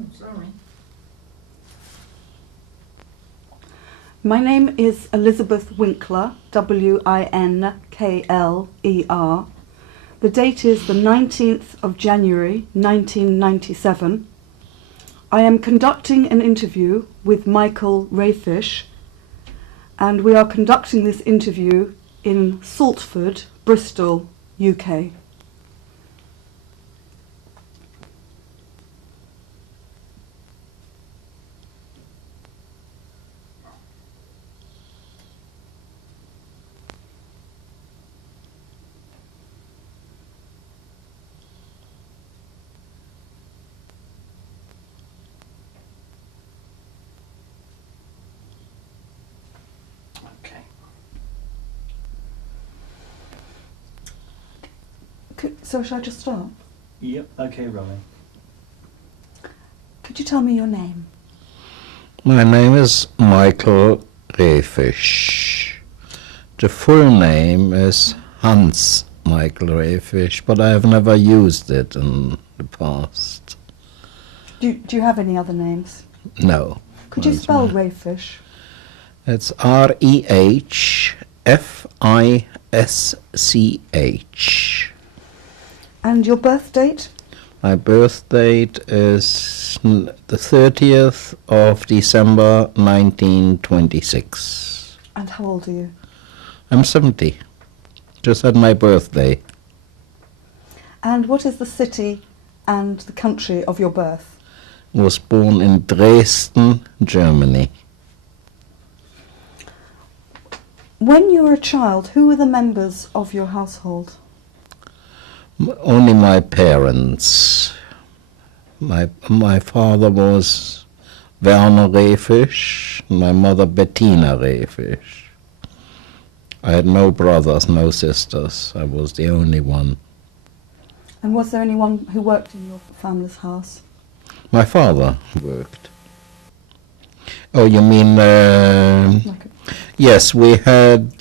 Oh, sorry. My name is Elizabeth Winkler, Winkler. The date is the 19th of January 1997. I am conducting an interview with Michael Rehfisch, and we are conducting this interview in Salford, Bristol, UK. So shall I just start? Yep, okay, Robin. Could you tell me your name? My name is Michael Rehfisch. The full name is Hans Michael Rehfisch, but I have never used it in the past. Do you have any other names? No. Could you spell Rehfisch? It's Rehfisch. And your birth date? My birth date is the 30th of December 1926. And how old are you? I'm 70. Just had my birthday. And what is the city and the country of your birth? Was born in Dresden, Germany. When you were a child, who were the members of your household? Only my parents. My father was Werner Rehfisch, my mother Bettina Rehfisch. I had no brothers, no sisters. I was the only one. And was there anyone who worked in your family's house? My father worked. Oh, you mean... Yes, we had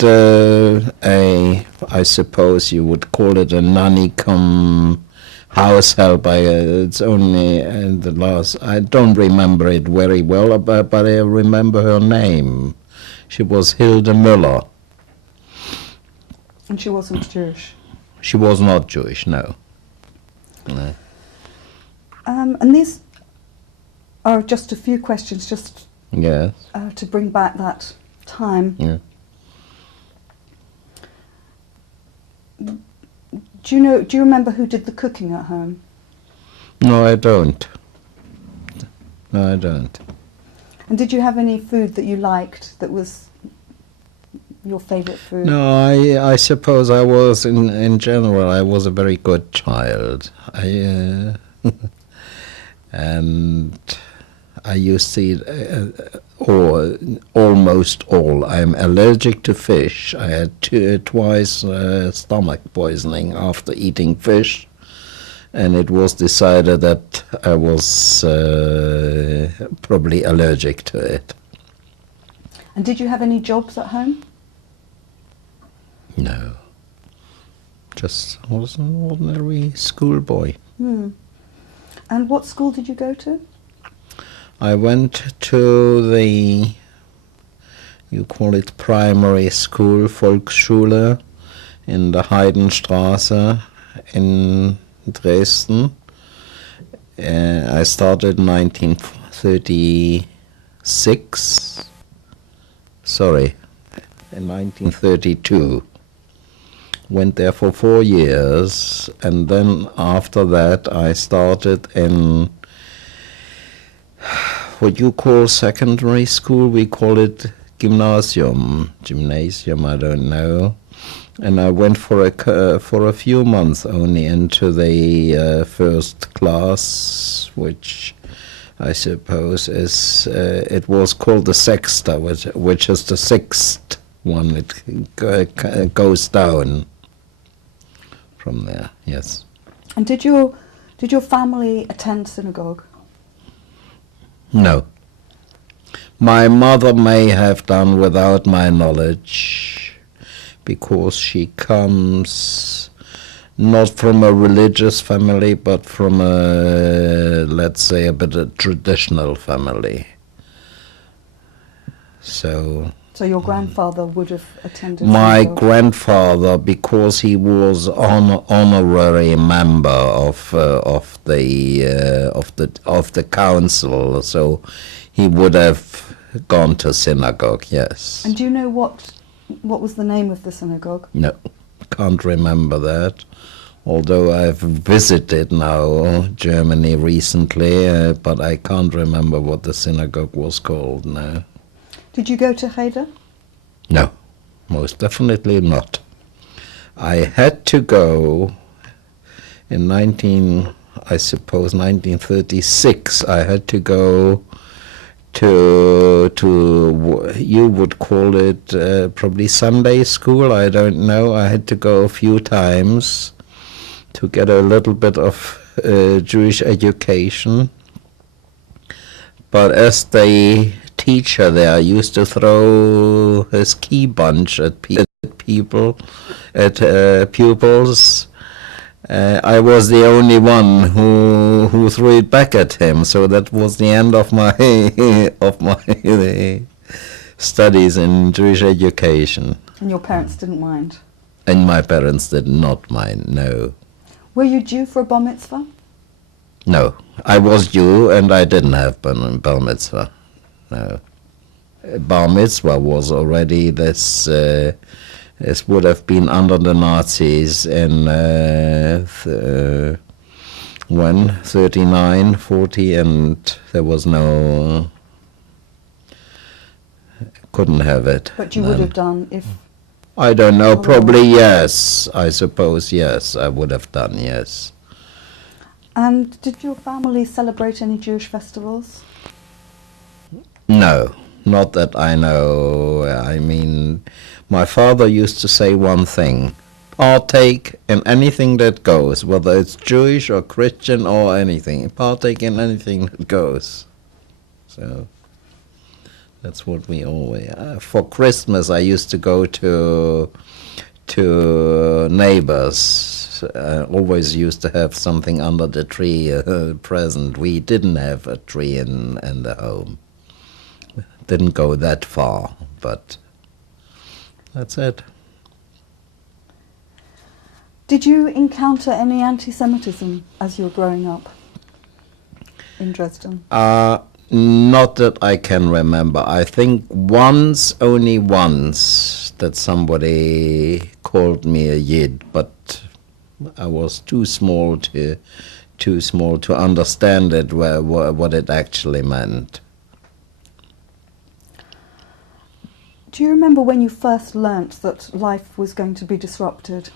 I suppose you would call it a nanny cum house help. It's only the last, I don't remember it very well, but I remember her name. She was Hilde Müller. And she wasn't Jewish? She was not Jewish, no. No. And these are just a few questions, just Yes. To bring back that time. Yeah. Do you remember who did the cooking at home? No, I don't. No, I don't. And did you have any food that you liked that was your favourite food? No, I suppose I was, in general, I was a very good child. And I used to eat almost all. I'm allergic to fish. I had twice stomach poisoning after eating fish, and it was decided that I was probably allergic to it. And did you have any jobs at home? No. Just was an ordinary schoolboy. And what school did you go to? I went to the, you call it primary school, Volksschule, in the Heidenstraße in Dresden. I started in 1936. Sorry, in 1932. Went there for 4 years, and then after that I started in what you call secondary school. We call it gymnasium, I don't know. And I went for a few months only into the first class, which I suppose is, it was called the sexta, which is the sixth one. It goes down from there, yes. And did your family attend synagogue? No. My mother may have done without my knowledge, because she comes not from a religious family, but from a, let's say, a bit of traditional family. So your grandfather would have attended my synagogue? grandfather, because he was honorary member of the council, so he would have gone to synagogue. Yes. And do you know what was the name of the synagogue? No, can't remember that. Although I've visited now Germany recently, but I can't remember what the synagogue was called now. Did you go to Cheder? No, most definitely not. I had to go in 1936. I had to go to you would call it probably Sunday school, I don't know. I had to go a few times to get a little bit of Jewish education. But as the teacher there used to throw his key bunch at people, at pupils, I was the only one who threw it back at him. So that was the end of my studies in Jewish education. And your parents didn't mind? And my parents did not mind, no. Were you due for a bar mitzvah? No, I was Jew and I didn't have bar mitzvah. No. Bar mitzvah was already this. This would have been under the Nazis in when 39, 40, and there was no. Couldn't have it. But you would have done if. I don't know. Probably yes. I suppose yes. I would have done yes. And did your family celebrate any Jewish festivals? No, not that I know. I mean, my father used to say one thing: partake in anything that goes, whether it's Jewish or Christian or anything. Partake in anything that goes. So that's what we always. For Christmas, I used to go to neighbors. Always used to have something under the tree present. We didn't have a tree in the home. Didn't go that far, but that's it. Did you encounter any anti-Semitism as you were growing up in Dresden? Not that I can remember. I think once, only once, that somebody called me a Yid, but I was too small to understand it, what it actually meant. Do you remember when you first learnt that life was going to be disrupted?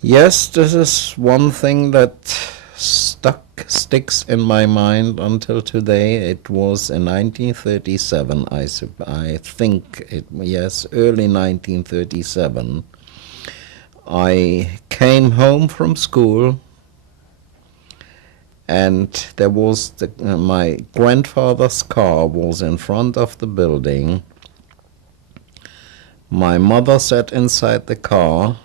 Yes, this is one thing that sticks in my mind until today. It was in 1937, I think, yes, early 1937. I came home from school, and there was my grandfather's car was in front of the building. My mother sat inside the car.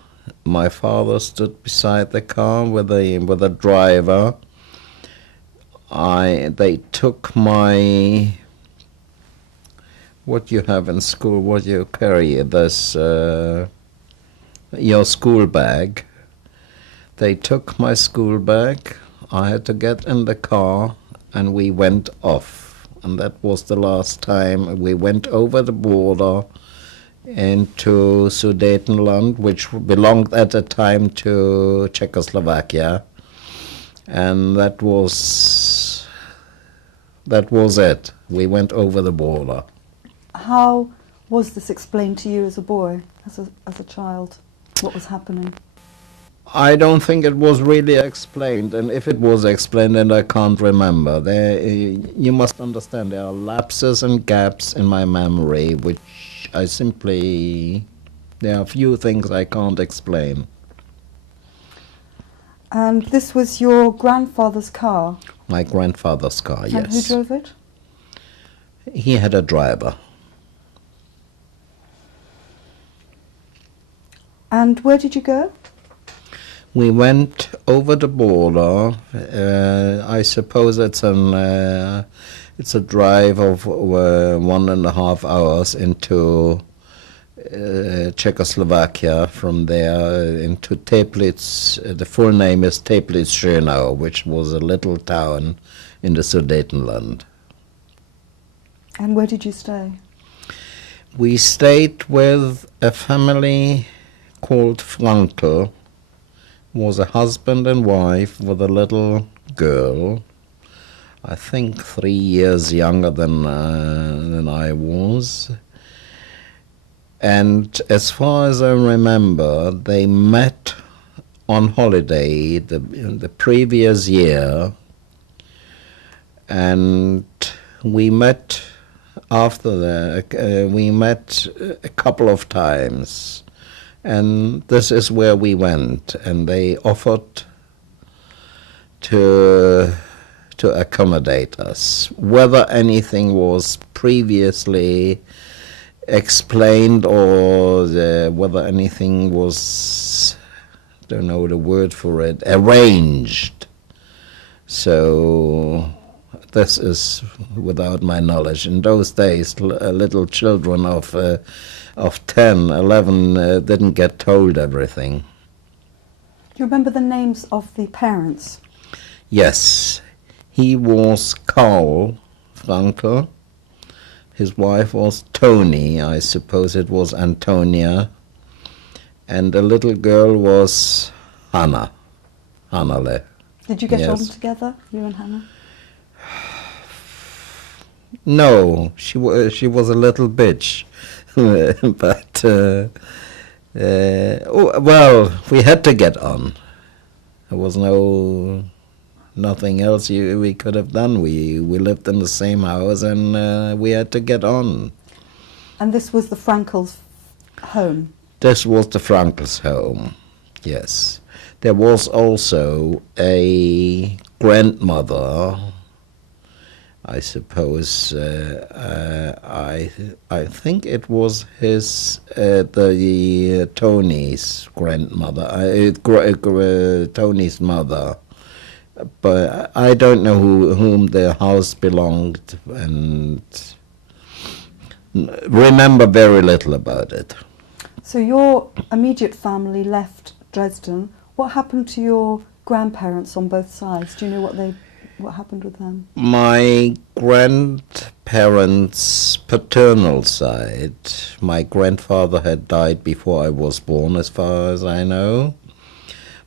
My father stood beside the car with a driver. They took my, what you have in school, what you carry, this your school bag. They took my school bag. I had to get in the car and we went off. And that was the last time we went over the border into Sudetenland, which belonged at the time to Czechoslovakia. And that was it. We went over the border. How was this explained to you as a boy, as a child? What was happening? I don't think it was really explained, and if it was explained, and I can't remember. You must understand, there are lapses and gaps in my memory, which there are a few things I can't explain. And this was your grandfather's car? My grandfather's car, yes. And who drove it? He had a driver. And where did you go? We went over the border. I suppose it's a drive of 1.5 hours into Czechoslovakia. From there into Teplitz. The full name is Teplitz-Schönau, which was a little town in the Sudetenland. And where did you stay? We stayed with a family called Frankel. Was a husband and wife with a little girl, I think 3 years younger than I was. And as far as I remember, they met on holiday the previous year, and we met after that. We met a couple of times. And this is where we went, and they offered to accommodate us. Whether anything was previously explained or whether anything was, don't know the word for it, arranged. So this is without my knowledge. In those days, little children of 10, 11 didn't get told everything. Do you remember the names of the parents? Yes. He was Karl Frankel. His wife was Tony. I suppose it was Antonia. And the little girl was Hannah. Hannele. Did you get Yes. on together, you and Hannah? No, she was a little bitch. But, well, we had to get on. There was nothing else we could have done. We lived in the same house, and we had to get on. And this was the Frankels' home? This was the Frankels' home, yes. There was also a grandmother, I suppose. I think it was the Tony's grandmother, Tony's mother. But I don't know whom the house belonged, and remember very little about it. So your immediate family left Dresden. What happened to your grandparents on both sides? Do you know what happened with them? My grandparents' paternal side, my grandfather had died before I was born, as far as I know.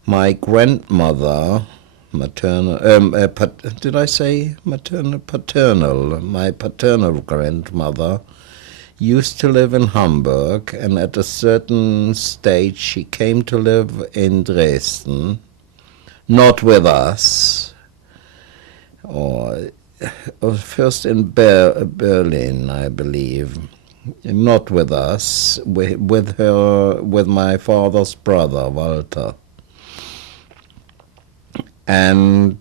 My grandmother, did I say maternal? Paternal. My paternal grandmother used to live in Hamburg, and at a certain stage she came to live in Dresden, not with us, or first in Berlin, I believe, not with us, with my father's brother, Walter. And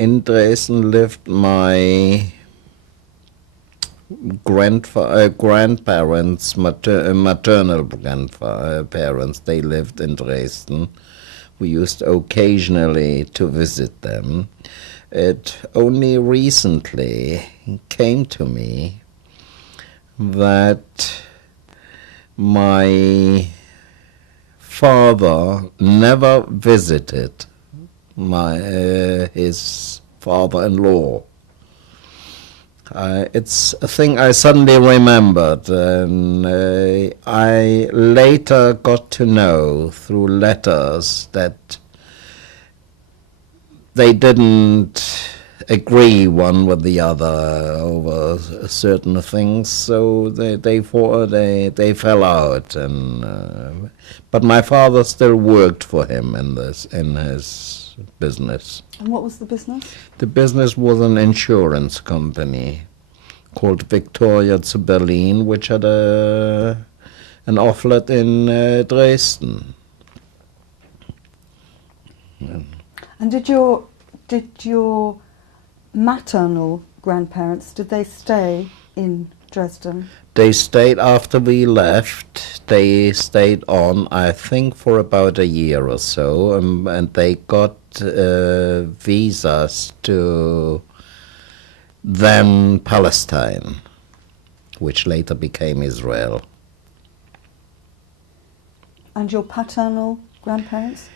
in Dresden lived my grandparents, maternal grandparents. They lived in Dresden. We used occasionally to visit them. It only recently came to me that my father never visited his father-in-law. It's a thing I suddenly remembered, and I later got to know through letters that they didn't agree one with the other over certain things, so they fell out. And but my father still worked for him in his business. And what was the business? The business was an insurance company called Victoria zu Berlin, which had an outlet in Dresden. And did your maternal grandparents, did they stay in Dresden? They stayed after we left. They stayed on, I think, for about a year or so, and they got visas to then Palestine, which later became Israel. And your paternal grandparents?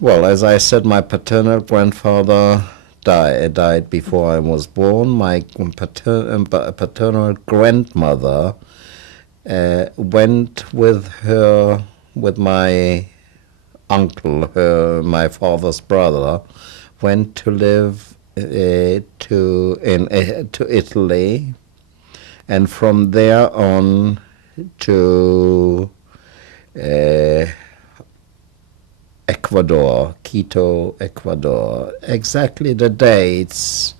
Well, as I said, my paternal grandfather died before I was born. My paternal grandmother went with my uncle, my father's brother, went to live to Italy, and from there on to Ecuador, Quito, Ecuador. Exactly the dates,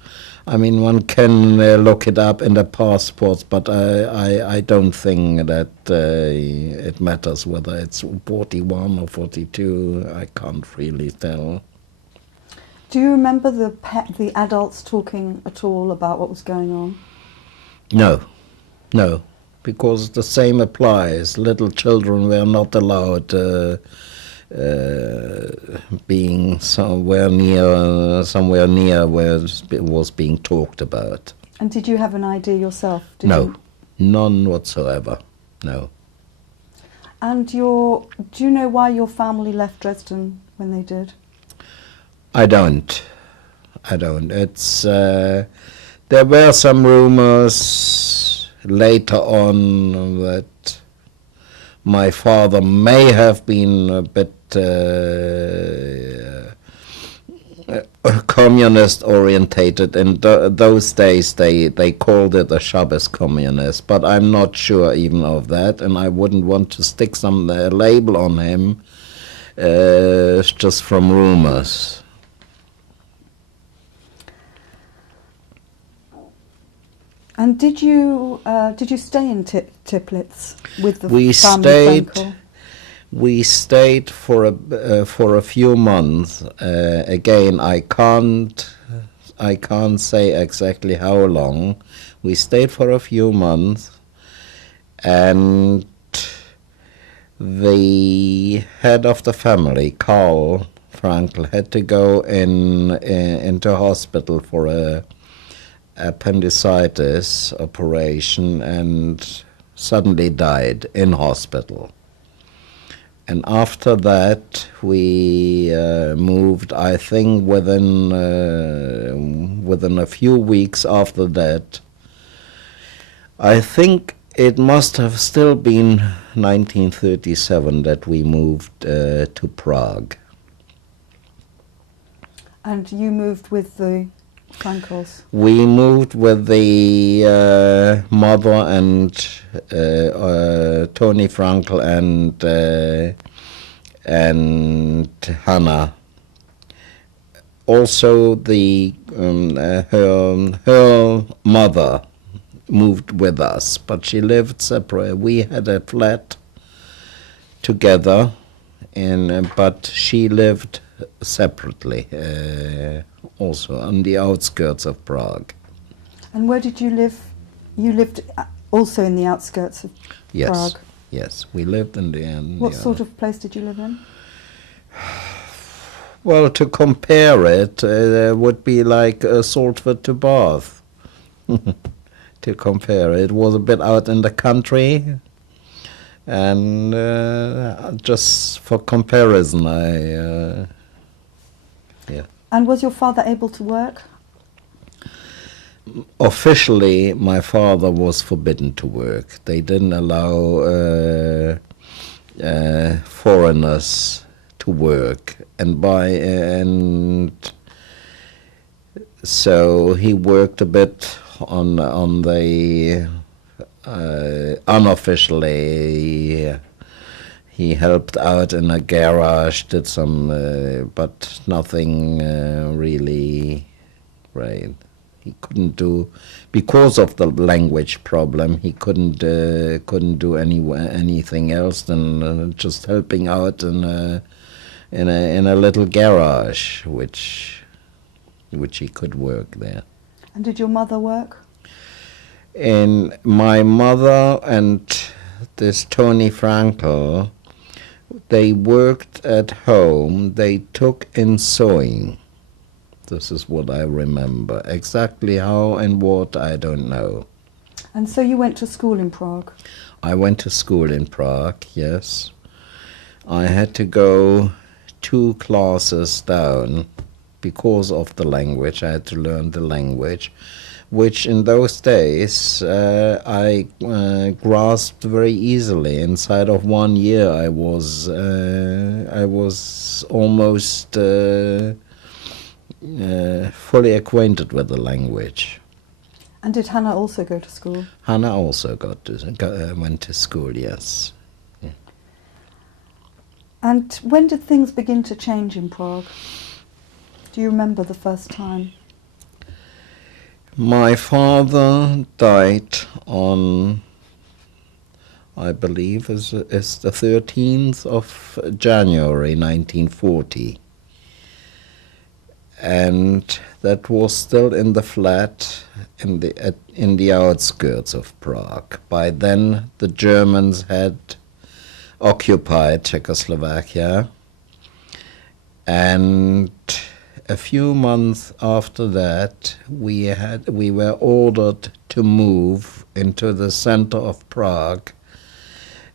I mean, one can look it up in the passports, but I don't think that it matters whether it's 41 or 42. I can't really tell. Do you remember the adults talking at all about what was going on? No, because the same applies. Little children were not allowed being somewhere near where it was being talked about. And did you have an idea yourself? No, none whatsoever. No. And do you know why your family left Dresden when they did? I don't. It's there were some rumors later on that my father may have been a bit communist orientated. In those days they called it a Shabbos communist, but I'm not sure even of that, and I wouldn't want to stick some label on him just from rumors. And did you stay in Teplitz with the family? We stayed for a few months. Again, I can't say exactly how long. We stayed for a few months, and the head of the family, Karl Frankl, had to go into hospital for a appendicitis operation and suddenly died in hospital. And after that we moved, I think within a few weeks after that. I think it must have still been 1937 that we moved to Prague. And you moved with the Frankls? We moved with the mother and Tony Frankl and Hannah. Also, her mother moved with us, but she lived separate. We had a flat together, but she lived separately. Also on the outskirts of Prague. And where did you live? You lived also in the outskirts of Prague? Yes, we lived in the end. What sort of place did you live in? Well, to compare it would be like Salford to Bath. To compare it was a bit out in the country, and just for comparison, And was your father able to work? Officially, my father was forbidden to work. They didn't allow foreigners to work, and so he worked a bit on the unofficially. He helped out in a garage, did some, but nothing really great. He couldn't do, because of the language problem, he couldn't do anything else than just helping out in a little garage, which he could work there. And did your mother work? And my mother and this Tony Frankel, they worked at home. They took in sewing. This is what I remember. Exactly how and what, I don't know. And so you went to school in Prague? I went to school in Prague, yes. I had to go 2 classes down because of the language. I had to learn the language, which in those days I grasped very easily. Inside of 1 year I was almost fully acquainted with the language. And did Hannah also go to school? Hannah also went to school, yes. Yeah. And when did things begin to change in Prague? Do you remember the first time? My father died on, I believe, is the 13th of January 1940. And that was still in the flat in the outskirts of Prague. By then the Germans had occupied Czechoslovakia, and a few months after that we were ordered to move into the center of Prague.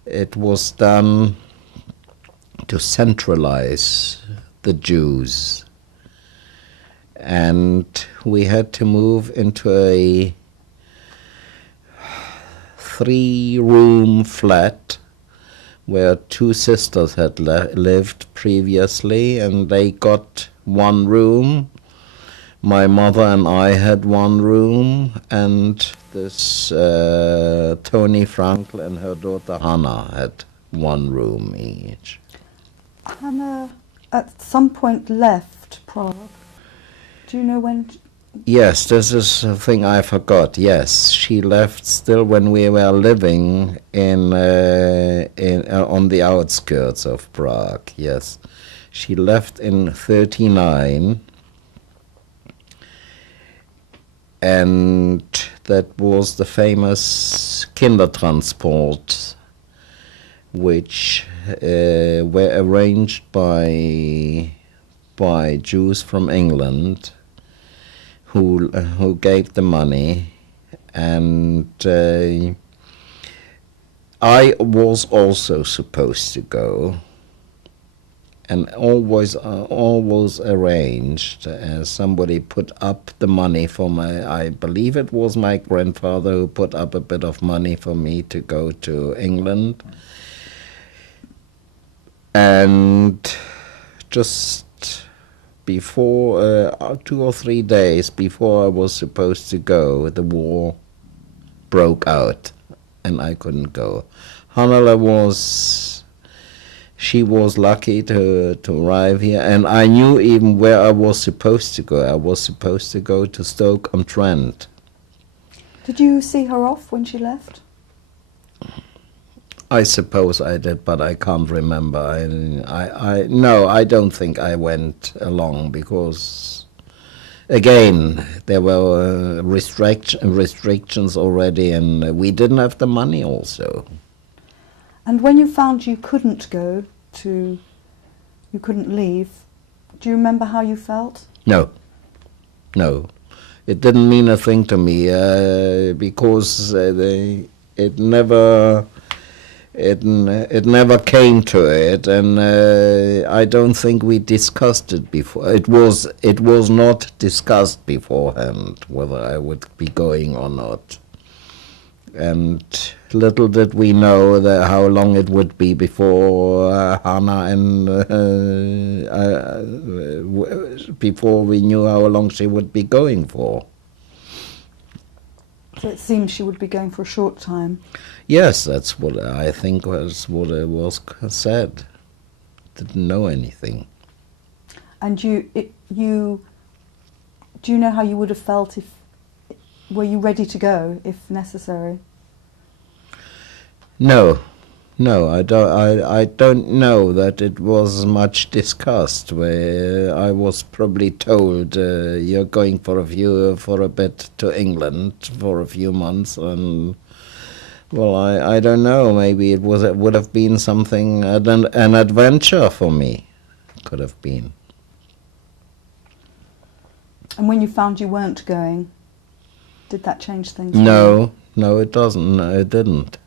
It was done to centralize the Jews. And we had to move into a 3-room flat where 2 sisters had lived previously, and they got 1 room. My mother and I had 1 room, and this Tony Frankel and her daughter Hannah had 1 room each. Hannah at some point left Prague. Do you know when? Yes, this is a thing I forgot. Yes, she left still when we were living on the outskirts of Prague. Yes, she left in 1939, and that was the famous Kindertransport, which were arranged by Jews from England, who gave the money, and I was also supposed to go, and always arranged. Somebody put up the money for I believe it was my grandfather who put up a bit of money for me to go to England, and just before 2 or 3 days before I was supposed to go, the war broke out, and I couldn't go. Hannah was lucky to arrive here, and I knew even where I was supposed to go. I was supposed to go to Stoke-on-Trent. Did you see her off when she left? I suppose I did, but I can't remember. No, I don't think I went along because, again, there were restrictions already, and we didn't have the money also. And when you found you couldn't leave, do you remember how you felt? No. It didn't mean a thing to me because it never came to it, and I don't think we discussed it before. It was not discussed beforehand whether I would be going or not. And little did we know how long it would be before Hannah and before we knew how long she would be going for. So it seemed she would be going for a short time. Yes, that's what I think was what it was said. Didn't know anything. And do you know how you would have felt were you ready to go if necessary? No, No, I don't know that it was much discussed. Where I was probably told you're going for a bit to England for a few months, and well, I don't know. Maybe it would have been something an adventure for me. Could have been. And when you found you weren't going, did that change things? for you? No, it doesn't. No, it didn't.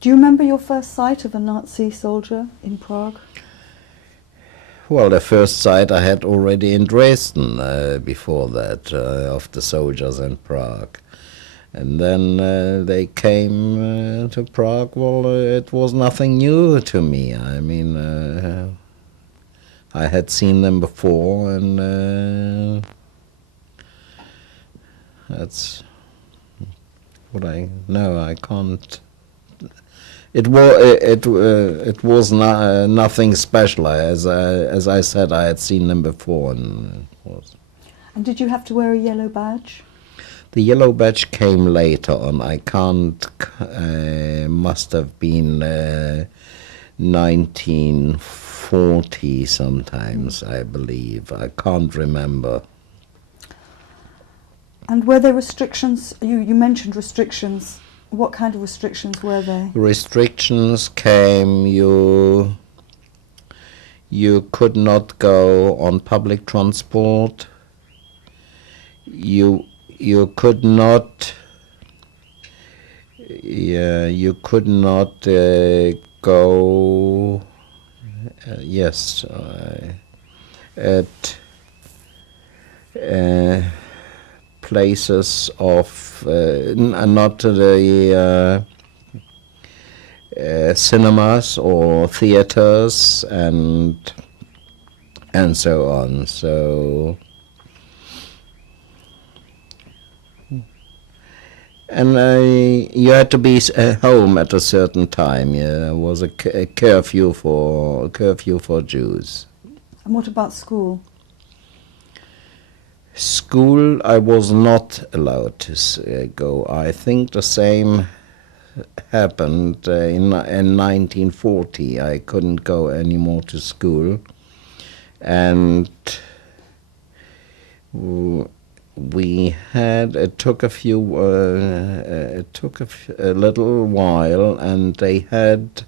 Do you remember your first sight of a Nazi soldier in Prague? Well, the first sight I had already in Dresden before that, of the soldiers in Prague. And then they came to Prague. Well, it was nothing new to me. I mean, I had seen them before, and that's what I know. I can't. It was nothing special. As I said, I had seen them before, and it was. And did you have to wear a yellow badge? The yellow badge came later on. I can't. Must have been 1940 sometimes, I believe. I can't remember. And were there restrictions? You mentioned restrictions. What kind of restrictions were they? Restrictions came. You could not go on public transport. You could not. Yeah, you could not go. Yes, at places of not the cinemas or theaters and so on. So. And you had to be home at a certain time. Yeah, there was a curfew for Jews. And what about school? School, I was not allowed to go. I think the same happened in 1940. I couldn't go anymore to school, and it took a little while, and they had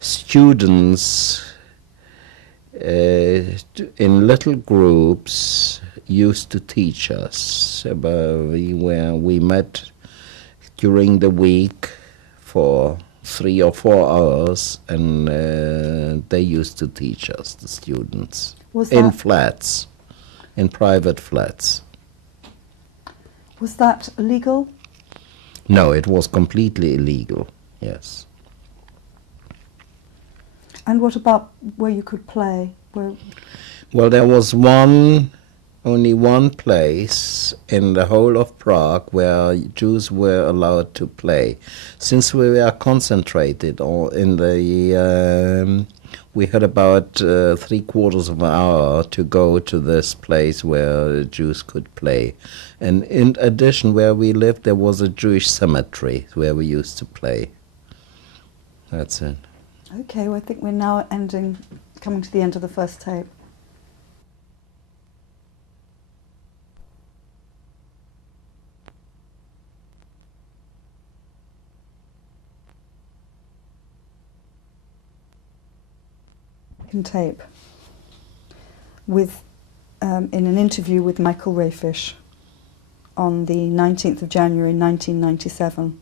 students in little groups used to teach us. We met during the week for 3 or 4 hours, and they used to teach us, the students, in flats, in private flats. Was that illegal? No, it was completely illegal, yes. And what about where you could play? Well, there was only one place in the whole of Prague where Jews were allowed to play. Since we were concentrated in the... we had about 3/4 of an hour to go to this place where Jews could play. And in addition, where we lived, there was a Jewish cemetery where we used to play. That's it. Okay, well, I think we're now coming to the end of the first tape. Tape with in an interview with Michael Rehfisch on the 19th of January 1997.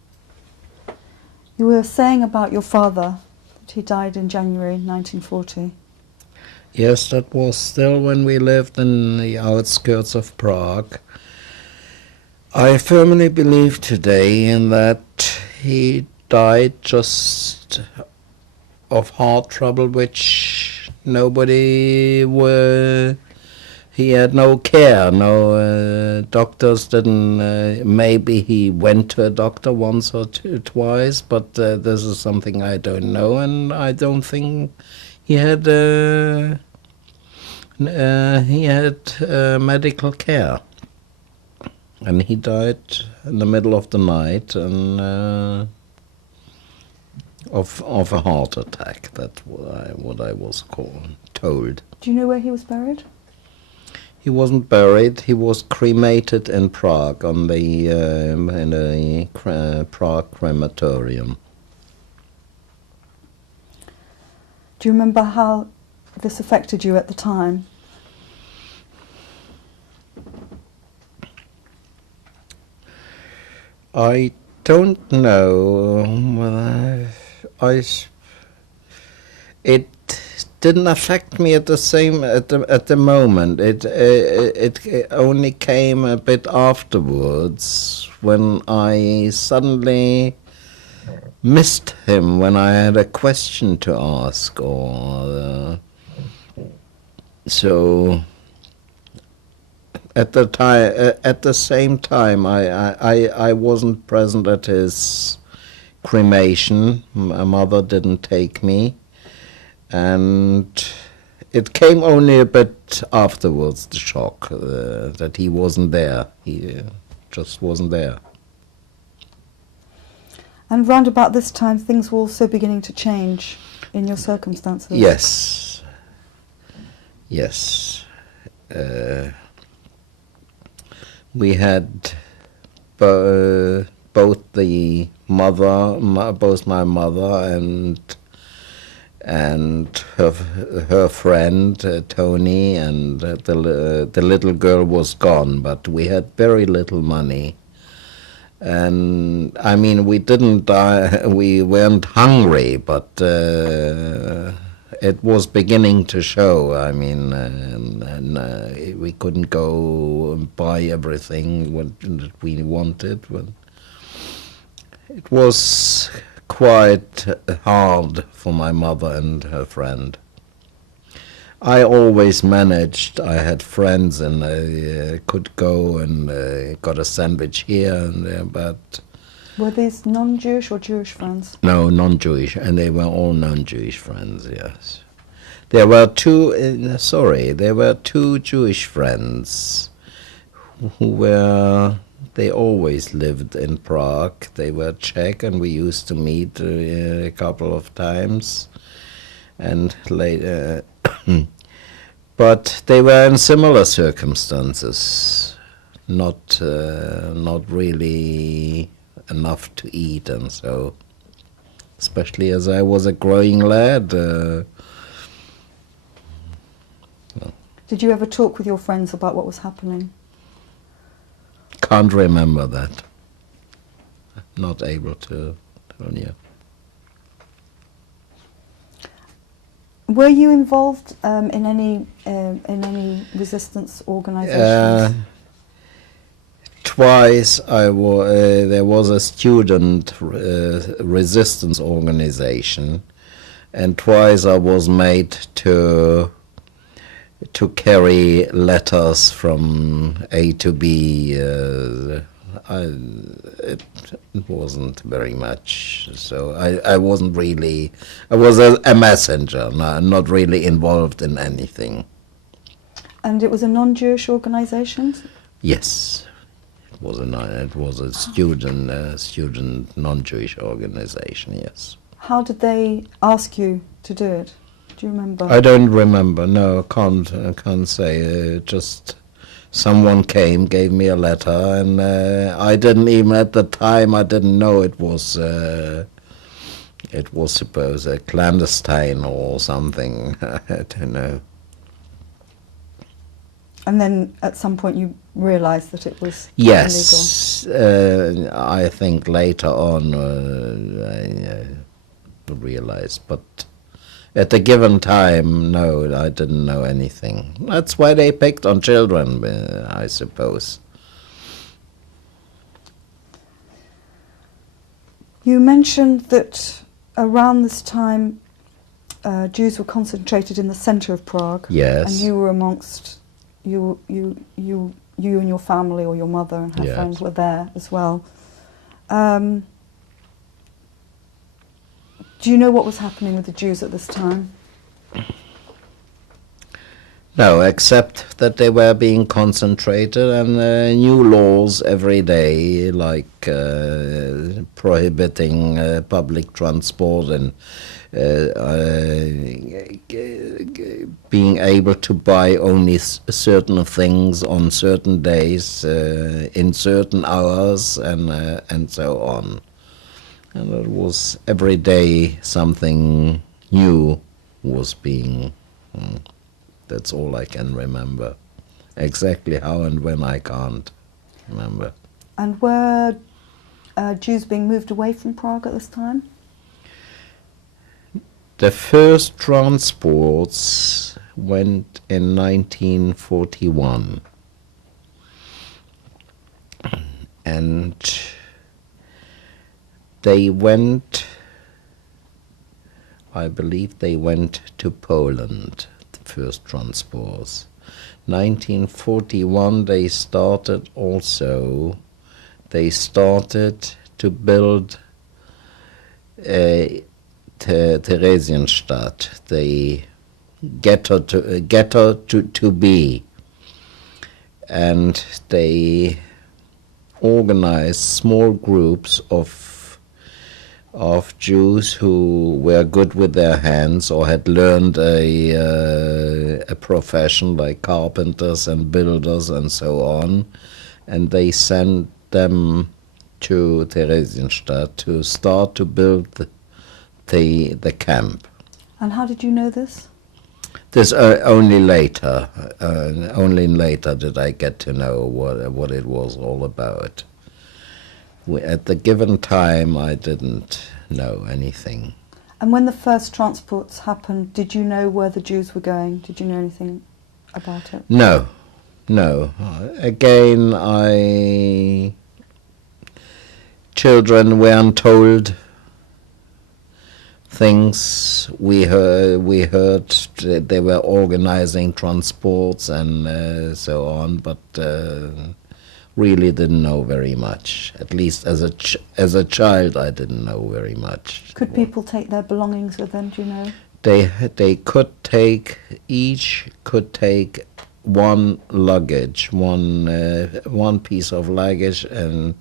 You were saying about your father that he died in January 1940. Yes, that was still when we lived in the outskirts of Prague. I firmly believe today in that he died just of heart trouble, which nobody he had no care, no doctors didn't, maybe he went to a doctor once or twice, but this is something I don't know, and I don't think he had medical care. And he died in the middle of the night, and of a heart attack. That's what I was told. Do you know where he was buried? He wasn't buried. He was cremated in Prague on the in a Prague crematorium. Do you remember how this affected you at the time? I don't know whether it didn't affect me at the moment. It only came a bit afterwards when I suddenly missed him when I had a question to ask, or so. At the same time, I wasn't present at his cremation. My mother didn't take me, and it came only a bit afterwards, the shock that he wasn't there. He just wasn't there. And round about this time, things were also beginning to change in your circumstances. Yes. Yes. We had both the mother, both my mother and her friend Tony, and the little girl was gone. But we had very little money, and I mean we didn't die. We weren't hungry, but it was beginning to show. I mean, we couldn't go and buy everything that we wanted. It was quite hard for my mother and her friend. I always managed. I had friends, and I could go and got a sandwich here and there, but... Were these non-Jewish or Jewish friends? No, non-Jewish, and they were all non-Jewish friends, yes. There were two Jewish friends they always lived in Prague. They were Czech, and we used to meet a couple of times, and later, but they were in similar circumstances, not really enough to eat, and so, especially as I was a growing lad. Did you ever talk with your friends about what was happening? Can't remember that. Not able to tell you. Were you involved in any resistance organisations? Twice there was a student resistance organization, and twice I was made to carry letters from A to B. It wasn't very much, so I wasn't really. I was a messenger, not really involved in anything. And it was a non-Jewish organisation? Yes. It was a student non-Jewish organization, yes. How did they ask you to do it? Do you remember? I don't remember. No, I can't say. Just someone came, gave me a letter, and I didn't even at the time. I didn't know it was supposed a clandestine or something. I don't know. And then at some point you realised that it was yes, illegal. I think later on I realised, but at a given time, no, I didn't know anything. That's why they picked on children, I suppose. You mentioned that around this time Jews were concentrated in the centre of Prague. Yes. And you were amongst... You and your family, or your mother and her yes. friends, were there as well. Do you know what was happening with the Jews at this time? No, except that they were being concentrated and new laws every day, like prohibiting public transport and being able to buy only certain things on certain days, in certain hours, and so on. And it was every day something new was being. That's all I can remember. Exactly how and when I can't remember. And were Jews being moved away from Prague at this time? The first transports went in 1941. And they went, I believe they went to Poland. First transports. 1941 they started to build Theresienstadt, the ghetto to be, and they organized small groups of Jews who were good with their hands or had learned a profession like carpenters and builders and so on, and they sent them to Theresienstadt to start to build the camp. And how did you know this? This only later did I get to know what it was all about. At the given time, I didn't know anything. And when the first transports happened, did you know where the Jews were going? Did you know anything about it? No. Again, children weren't told things. We heard they were organizing transports and so on, but really didn't know very much. At least as a child, I didn't know very much. Could people take their belongings with them? Do you know? They could take, each could take one luggage, one piece of luggage, and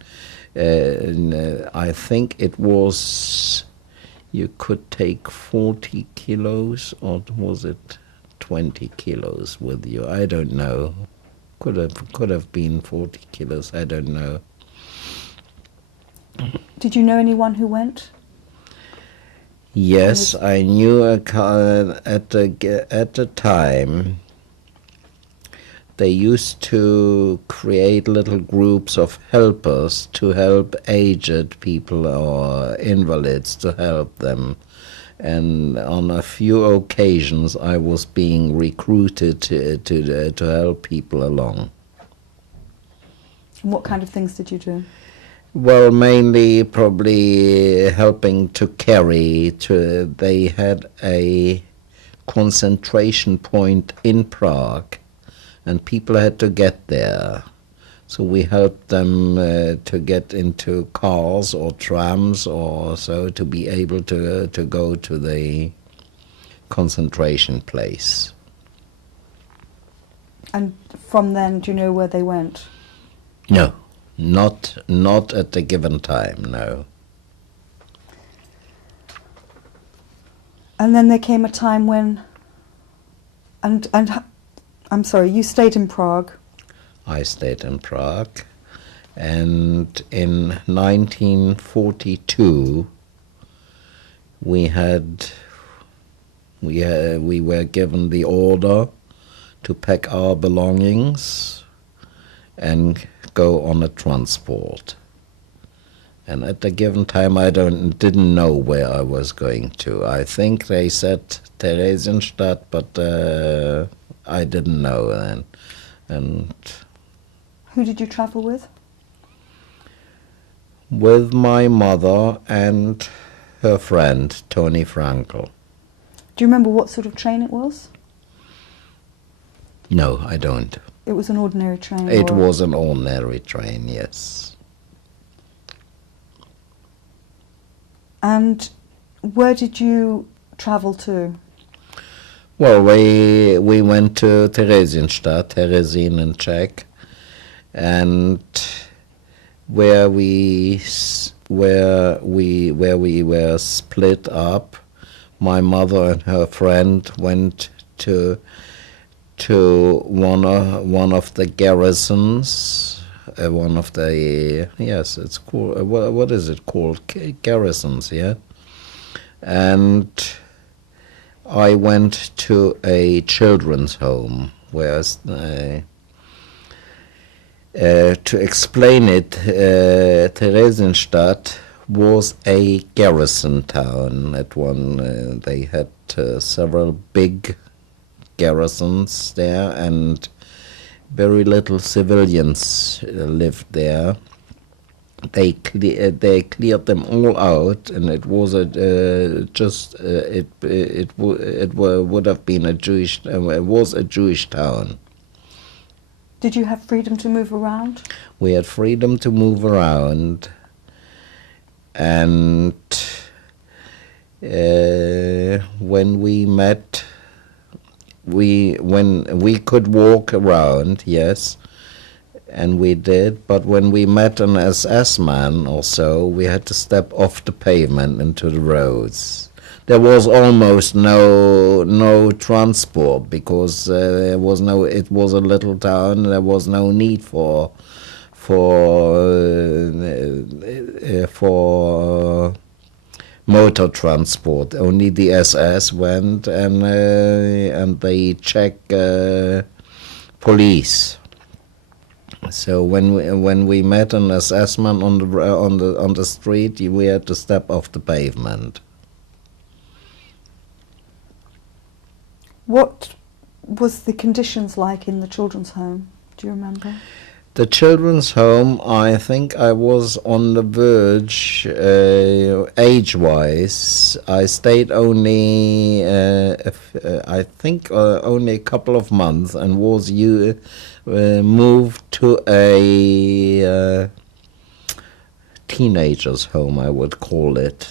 I think it was, you could take 40 kilos, or was it 20 kilos with you? I don't know. Could have been 40 kilos, I don't know. Did you know anyone who went? Yes, I knew at the time they used to create little groups of helpers to help aged people or invalids, to help them. And on a few occasions I was being recruited to help people along. And what kind of things did you do? Well, mainly probably helping to carry. They had a concentration point in Prague, and people had to get there. So we helped them to get into cars or trams or so to be able to go to the concentration place. And from then, do you know where they went? No, not at the given time, no. And then there came a time when, and I'm sorry, you stayed in Prague. I stayed in Prague, and in 1942 we were given the order to pack our belongings and go on a transport. And at the given time I didn't know where I was going to. I think they said Theresienstadt, but I didn't know then. And who did you travel with? With my mother and her friend, Tony Frankel. Do you remember what sort of train it was? No, I don't. It was an ordinary train? It was an ordinary train, yes. And where did you travel to? Well, we went to Theresienstadt, Teresin in Czech, and where we were split up. My mother and her friend went to one of the garrisons, one of the, yes, it's called, what is it called? Garrisons, yeah. And I went to a children's home, whereas to explain it, Theresienstadt was a garrison town. At one, they had several big garrisons there, and very little civilians lived there. They cleared them all out, and it was would have been it was a Jewish town. Did you have freedom to move around? We had freedom to move around, and when we met, when we could walk around, yes, and we did, but when we met an SS man or so, we had to step off the pavement into the roads. There was almost no transport, because there was no. It was a little town. There was no need for motor transport. Only the SS went, and the Czech police. So when we met an SS man on the street, we had to step off the pavement. What was the conditions like in the children's home? Do you remember? The children's home, I think I was on the verge, age-wise. I stayed only, I think, only a couple of months, and was moved to a teenagers' home, I would call it.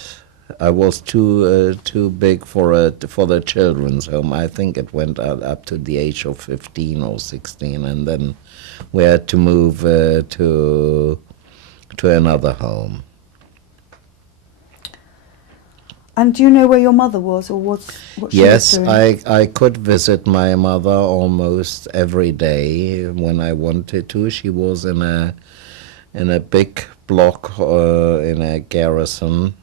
I was too big for the children's home. I think it went up to the age of 15 or 16, and then we had to move to another home. And do you know where your mother was, or what she was doing? Yes, I could visit my mother almost every day when I wanted to. She was in a big block in a garrison,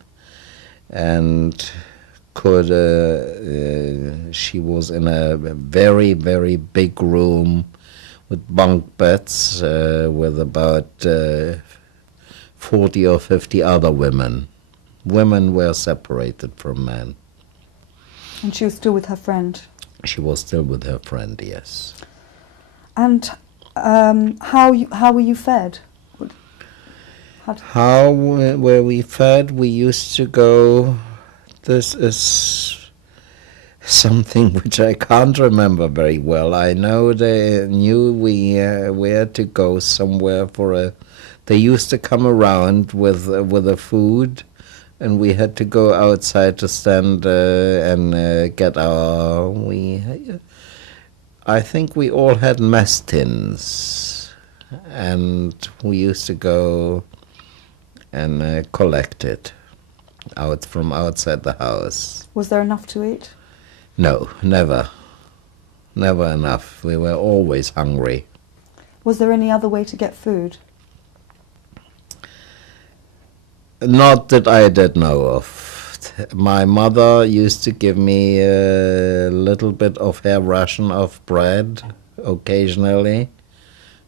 and she was in a very, very big room with bunk beds with about 40 or 50 other women. Women were separated from men. And she was still with her friend? She was still with her friend, yes. And how were you fed? How were we fed? We used to go, this is something which I can't remember very well. I know they knew we had to go somewhere they used to come around with the food, and we had to go outside to stand and get I think we all had mess tins, and we used to go and collect it from outside the house. Was there enough to eat? No, never. Never enough. We were always hungry. Was there any other way to get food? Not that I did know of. My mother used to give me a little bit of her ration of bread occasionally.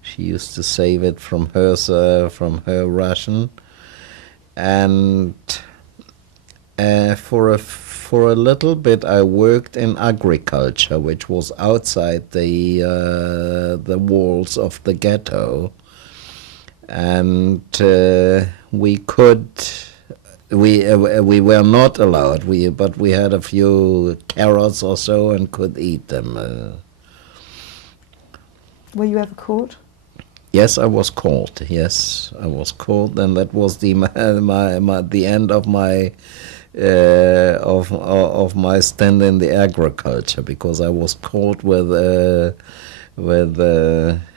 She used to save it from her ration. And for a little bit I worked in agriculture, which was outside the walls of the ghetto, and we were not allowed, but we had a few carrots or so and could eat them. Were you ever caught? Yes, I was caught. Yes, I was caught, and that was the end of my of my stand in the agriculture, because I was caught with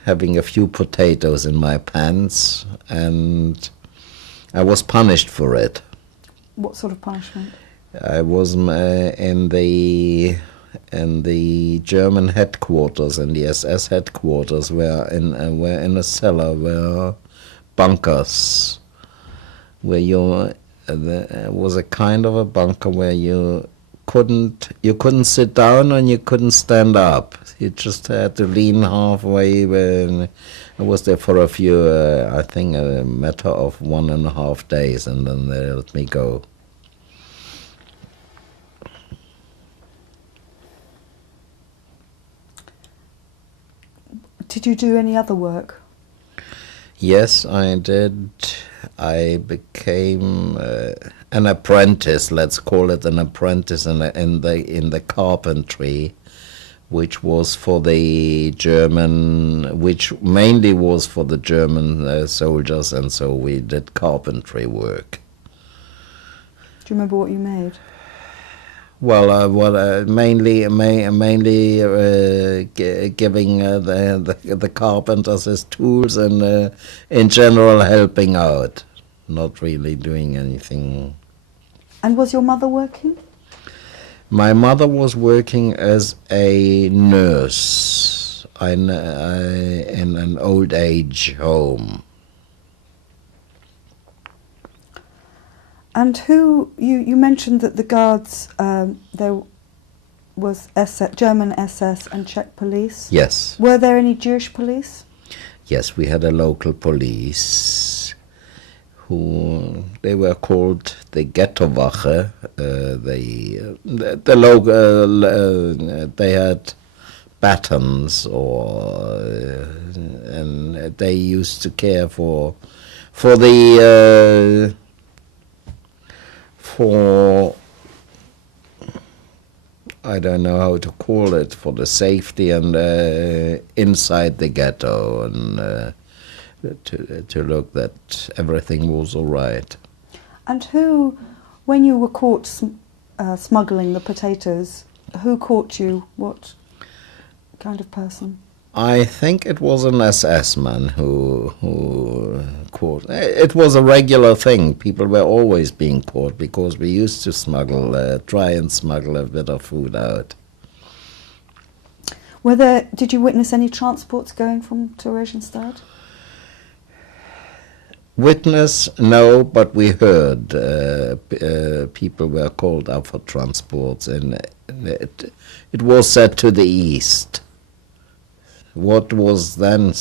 having a few potatoes in my pants, and I was punished for it. What sort of punishment? I was in the German headquarters, in the SS headquarters, where in a cellar were bunkers, where there was a kind of a bunker where you couldn't sit down and you couldn't stand up. You just had to lean halfway. When I was there for a few, I think a matter of 1.5 days, and then they let me go. Did you do any other work? Yes, I did. I became an apprentice. Let's call it an apprentice in the carpentry, which was for the German, which mainly was for the German soldiers, and so we did carpentry work. Do you remember what you made? Well, mainly giving the carpenters his tools, and in general helping out, not really doing anything. And was your mother working? My mother was working as a nurse in an old age home. And who, you mentioned that the guards, there was German SS and Czech police. Yes. Were there any Jewish police? Yes, we had a local police they were called the Ghettowache. They had batons, and they used to care for I don't know how to call it, for the safety and inside the ghetto, and to look that everything was all right. And who, when you were caught smuggling the potatoes, who caught you? What kind of person? I think it was an SS man who caught. It was a regular thing. People were always being caught because we used to try and smuggle a bit of food out. Did you witness any transports going from Theresienstadt? Witness, no, but we heard people were called up for transports, and it was said to the east. What was then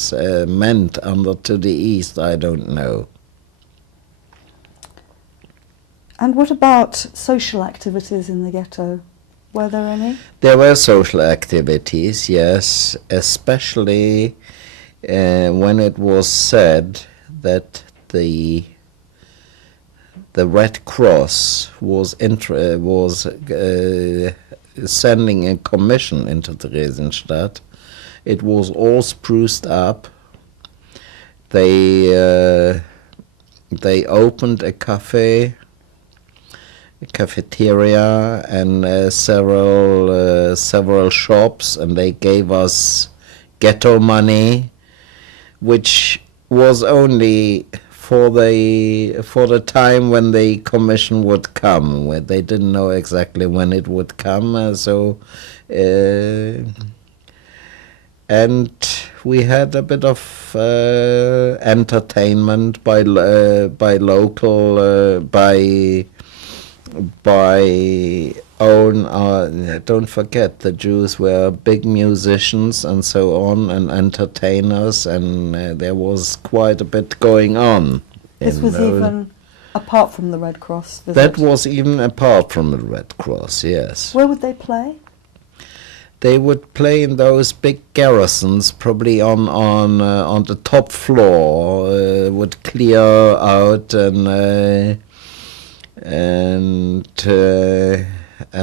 meant under to the east, I don't know. And what about social activities in the ghetto? Were there any? There were social activities, yes, especially when it was said that the Red Cross was sending a commission into Theresienstadt. It was all spruced up. They opened a cafeteria, and several shops, and they gave us ghetto money, which was only for the time when the commission would come. Where they didn't know exactly when it would come, and we had a bit of entertainment by own. Don't forget, the Jews were big musicians and so on, and entertainers, and there was quite a bit going on. This was even apart from the Red Cross visit? That was even apart from the Red Cross, yes. Where would they play? They would play in those big garrisons, probably on the top floor. Would clear out and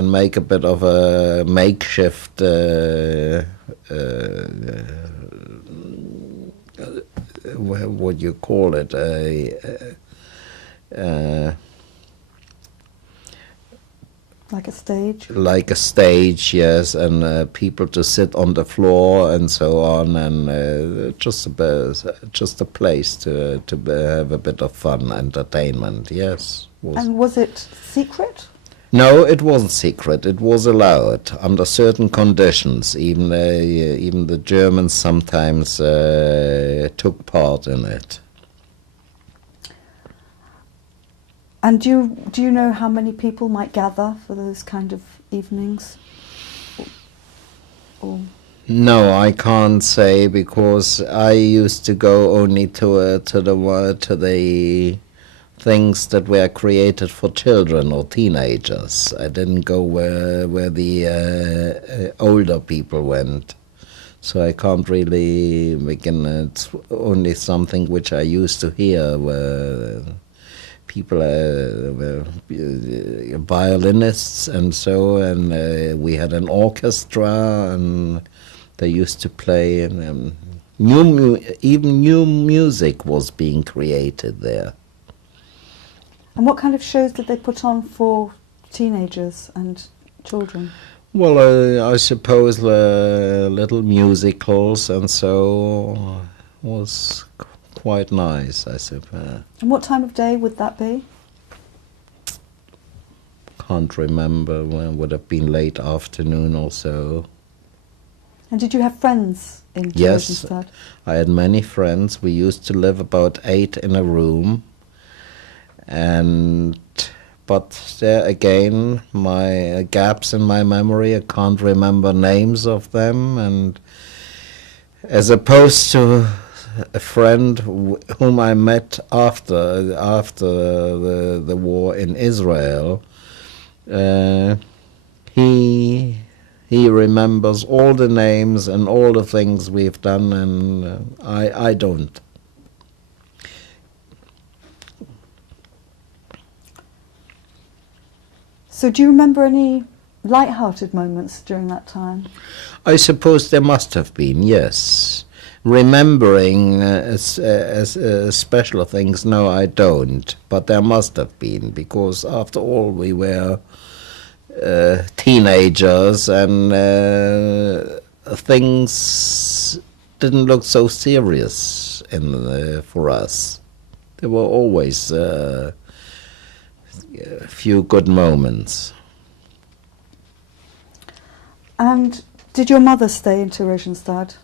make a bit of a makeshift what you call it, Like a stage? Like a stage, yes, and people to sit on the floor and so on, and just a place to have a bit of fun, entertainment, yes. And was it secret? No, it wasn't secret. It was allowed under certain conditions. Even the Germans sometimes took part in it. And do you know how many people might gather for those kind of evenings? Or No, I can't say, because I used to go only to the things that were created for children or teenagers. I didn't go where the older people went. So I can't really begin. It's only something which I used to hear, where people were violinists and so, and we had an orchestra, and they used to play, and even new music was being created there. And what kind of shows did they put on for teenagers and children? Well, I suppose little musicals and so was quite nice, I suppose. And what time of day would that be? Can't remember, when would have been late afternoon or so. And did you have friends in Yes, Theresienstadt? I had many friends. We used to live about 8 in a room. But there again, my gaps in my memory, I can't remember names of them, and as opposed to a friend whom I met after the war in Israel, he remembers all the names and all the things we've done, and I don't. So do you remember any light-hearted moments during that time? I suppose there must have been, yes. Remembering special things, no, I don't. But there must have been, because after all we were teenagers, and things didn't look so serious for us. There were always a few good moments. And did your mother stay in Theresienstadt?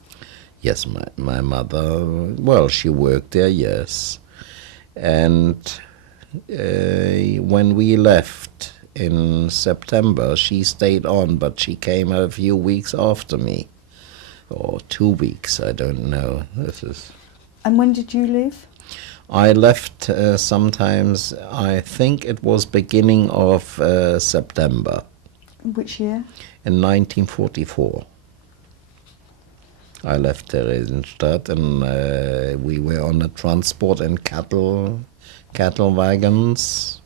Yes, my mother, well, she worked there, yes. And when we left in September, she stayed on, but she came a few weeks after me. Or 2 weeks, I don't know. And when did you leave? I left sometimes, I think it was beginning of September. Which year? In 1944. I left Theresienstadt, and we were on a transport in cattle wagons,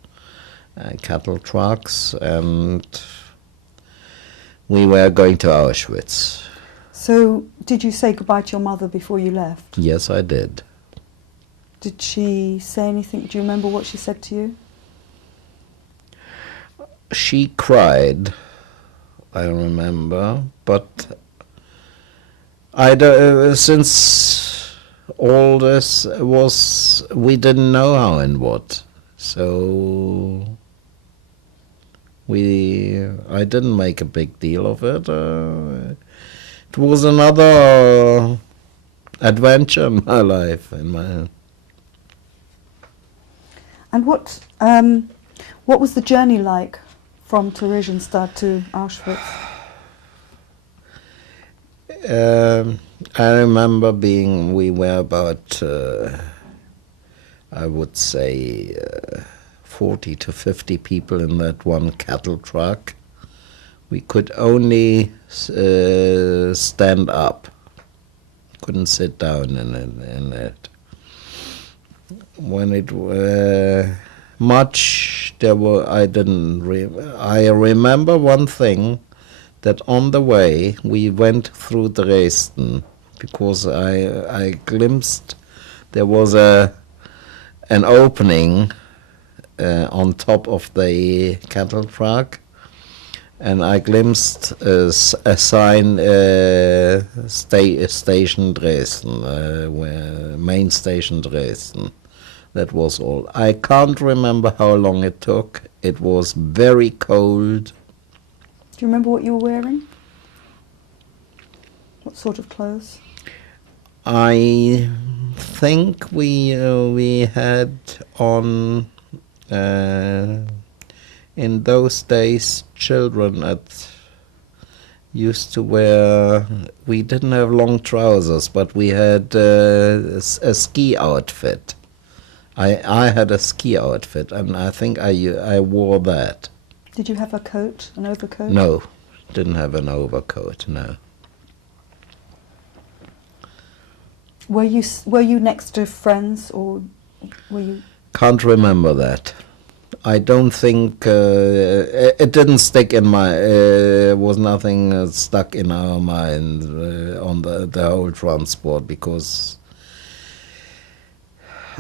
cattle trucks, and we were going to Auschwitz. So did you say goodbye to your mother before you left? Yes, I did. Did she say anything? Do you remember what she said to you? She cried, I remember, but since all this was, we didn't know how and what, so I didn't make a big deal of it. It was another adventure in my life. And what was the journey like from Theresienstadt to Auschwitz? I remember we were about, I would say, 40 to 50 people in that one cattle truck. We could only stand up, couldn't sit down in it. When it much, there were, I remember one thing, that on the way we went through Dresden, because I glimpsed there was an opening on top of the cattle truck, and I glimpsed a sign, Station Dresden, main station Dresden. That was all. I can't remember how long it took. It was very cold. Do you remember what you were wearing? What sort of clothes? I think we had on, in those days, children used to wear, we didn't have long trousers, but we had a ski outfit. I had a ski outfit, and I think I wore that. Did you have a coat, an overcoat? No, didn't have an overcoat, no. Were you next to friends, or were you? Can't remember that. I don't think it didn't stick in my. Was nothing stuck in our mind on the whole transport, because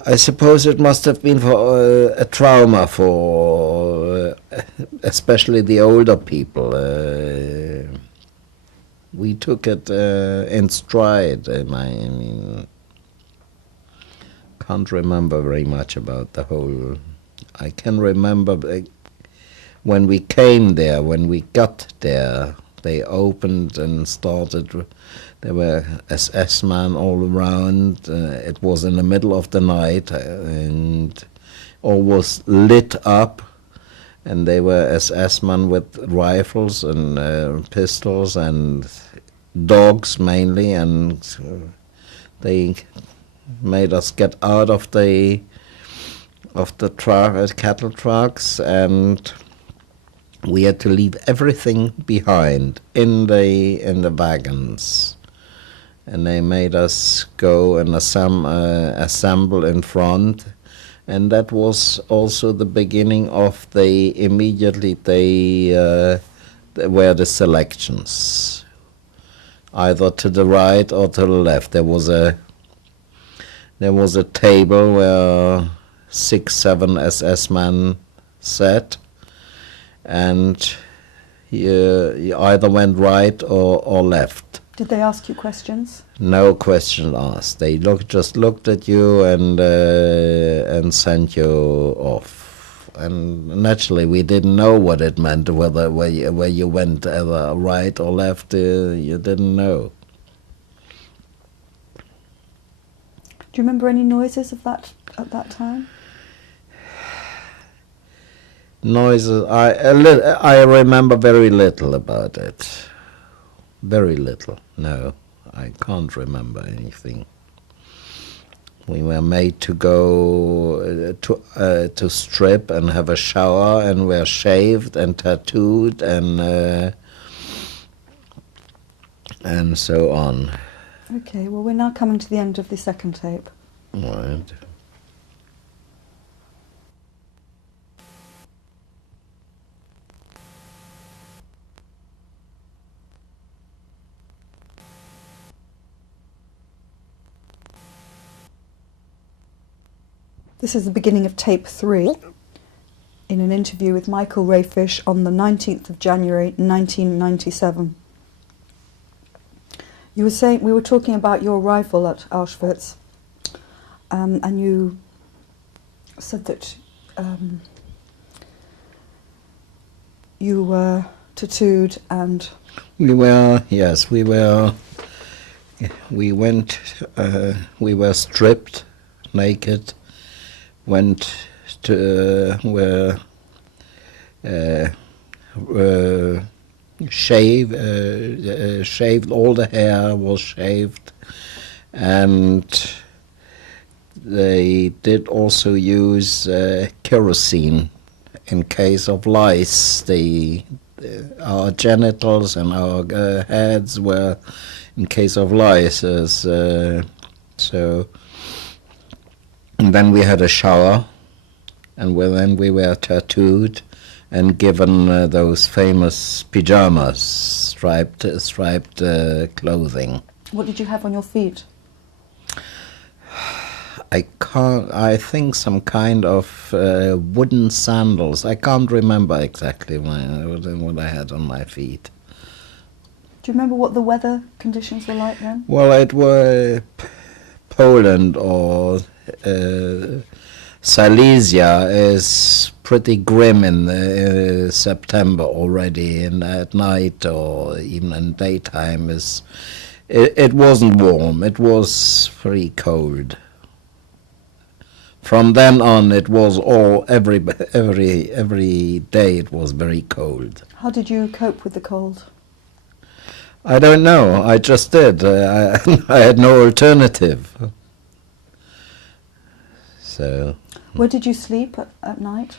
I suppose it must have been for a trauma for especially the older people. We took it in stride. I mean, can't remember very much about the whole. I can remember when we came there, when we got there, they opened and started. There were SS men all around. It was in the middle of the night, and all was lit up. And they were SS men with rifles and pistols and dogs mainly, and they made us get out of the cattle trucks, and we had to leave everything behind in the wagons. And they made us go and assemble in front. And that was also the beginning of immediately there were the selections, either to the right or to the left. There was a table where 6-7 SS men sat, and you either went right or left. Did they ask you questions? No question asked. They just looked at you and sent you off. And naturally, we didn't know what it meant, where you went either right or left. You didn't know. Do you remember any noises of that at that time? Noises. I remember very little about it. Very little. No, I can't remember anything. We were made to go to strip and have a shower, and were shaved and tattooed and so on. Okay, well, we're now coming to the end of the second tape. Right. This is the beginning of tape 3, in an interview with Michael Rehfisch on the 19th of January 1997. You were saying, we were talking about your arrival at Auschwitz, and you said that you were tattooed and... We were stripped, naked, went to shaved, all the hair was shaved, and they did also use kerosene in case of lice. Our genitals and our heads were in case of lice, so. And then we had a shower, and then we were tattooed and given those famous pyjamas, striped clothing. What did you have on your feet? I think some kind of wooden sandals. I can't remember exactly what I had on my feet. Do you remember what the weather conditions were like then? Well, it were Poland or Silesia is pretty grim in September already, and at night or even in daytime it wasn't warm. It was very cold. From then on, it was every day it was very cold. How did you cope with the cold? I don't know. I just did. I had no alternative. So. Where did you sleep at night?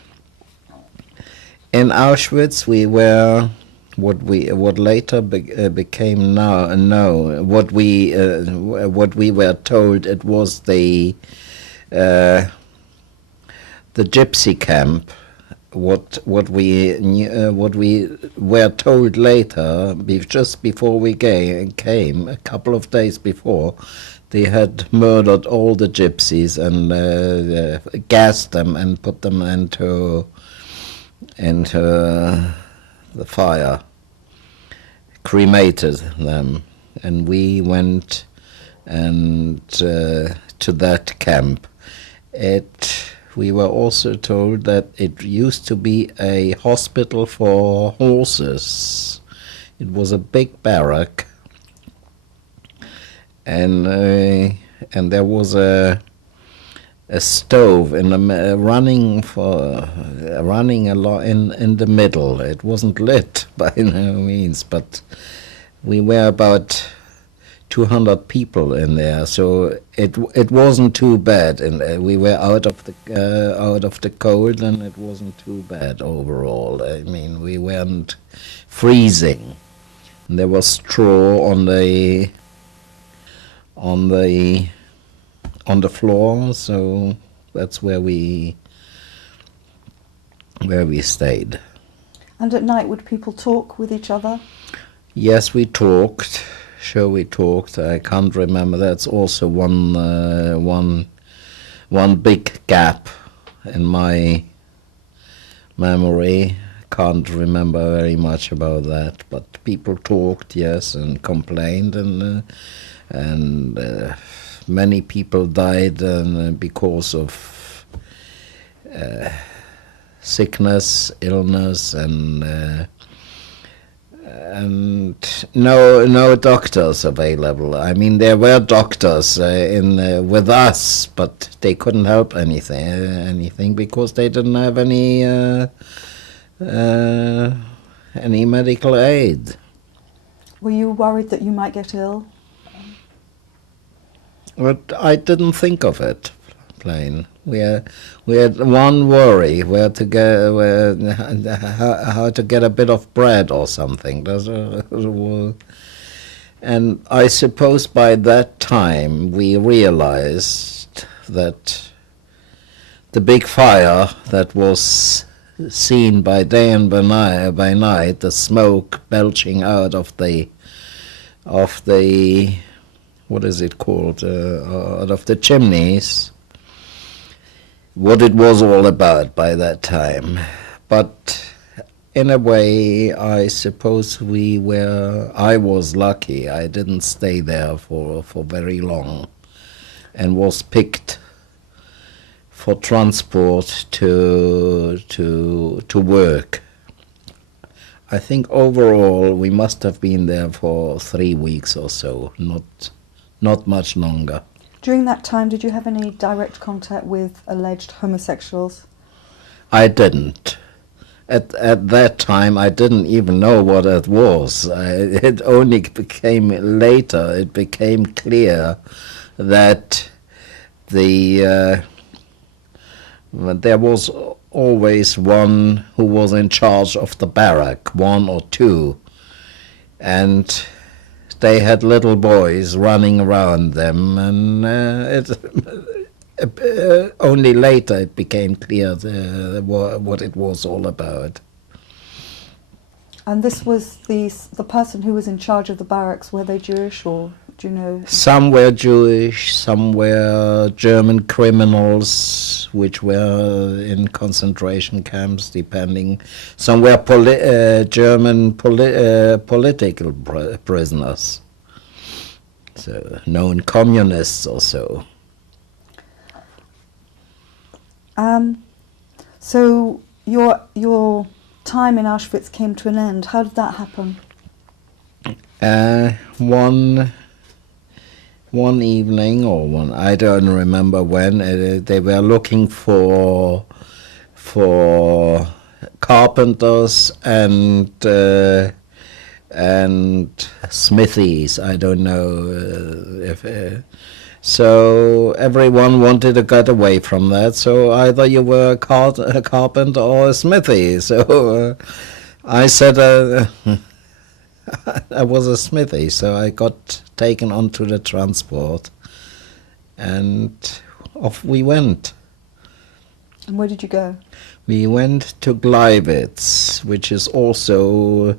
In Auschwitz, we were what later became what we were told it was the gypsy camp. What we were told later, just before we came, a couple of days before, they had murdered all the gypsies and gassed them and put them into the fire, cremated them, and we went to that camp. We were also told that it used to be a hospital for horses. It was a big barrack, and there was a stove running a lot in the middle. It wasn't lit by no means, but we were about 200 people in there, so it wasn't too bad, and we were out of the cold, and it wasn't too bad overall. I mean, we weren't freezing. And there was straw on the floor, so that's where we stayed. And at night, would people talk with each other? Yes, we talked. Sure, we talked. I can't remember. That's also one big gap in my memory. Can't remember very much about that. But people talked, yes, and complained, and many people died because of sickness, illness, and no doctors available. I mean, there were doctors with us, but they couldn't help anything because they didn't have any medical aid. Were you worried that you might get ill? But I didn't think of it. Plain. We had one worry: how to get a bit of bread or something. And I suppose by that time we realized that the big fire that was seen by day and by night, the smoke belching out of the what is it called, out of the chimneys, what it was all about by that time. But in a way, I suppose I was lucky. I didn't stay there for very long, and was picked for transport to work. I think overall we must have been there for 3 weeks or so, not much longer. During that time, did you have any direct contact with alleged homosexuals? I didn't. At that time, I didn't even know what it was. It only became later. It became clear that there was always one who was in charge of the barrack, one or two, and they had little boys running around them, and only later it became clear what it was all about. And this was the person who was in charge of the barracks. Were they Jewish or Do you know? Some were Jewish, some were German criminals, which were in concentration camps, depending. Some were German political prisoners, so known communists also. So your time in Auschwitz came to an end. How did that happen? One evening, I don't remember when, they were looking for carpenters and smithies. I don't know so everyone wanted to get away from that. So either you were a carpenter or a smithy. So I said I was a smithy, so I got taken onto the transport, and off we went. And where did you go? We went to Gleiwitz, which is also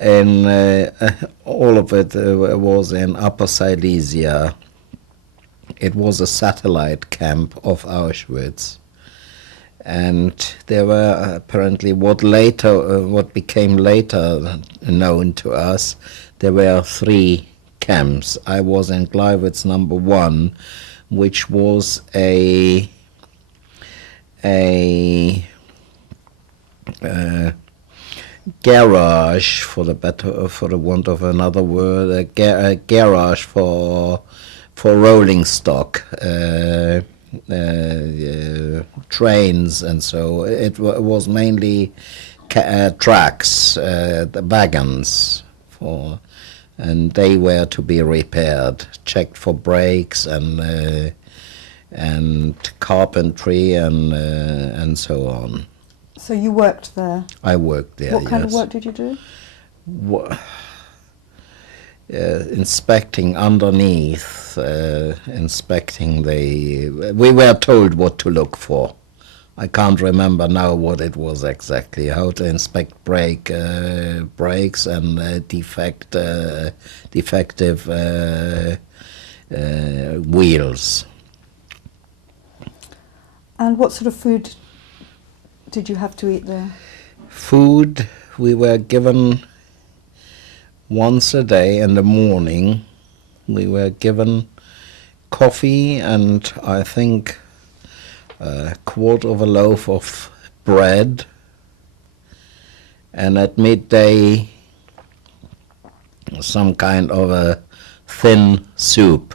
in, all of it was in Upper Silesia. It was a satellite camp of Auschwitz. And there were apparently what became later known to us, there were 3 camps. I was in Gleiwitz number 1, which was a garage, for the want of another word, a garage for rolling stock. Trains, and so it was mainly tracks, the wagons, and they were to be repaired, checked for brakes and carpentry and so on. So you worked there? I worked there. What kind of work did you do? Inspecting underneath, inspecting we were told what to look for. I can't remember now what it was exactly, how to inspect brakes and defective wheels. And what sort of food did you have to eat there? Food, we were given once a day in the morning. We were given coffee and I think a quarter of a loaf of bread, and at midday some kind of a thin soup,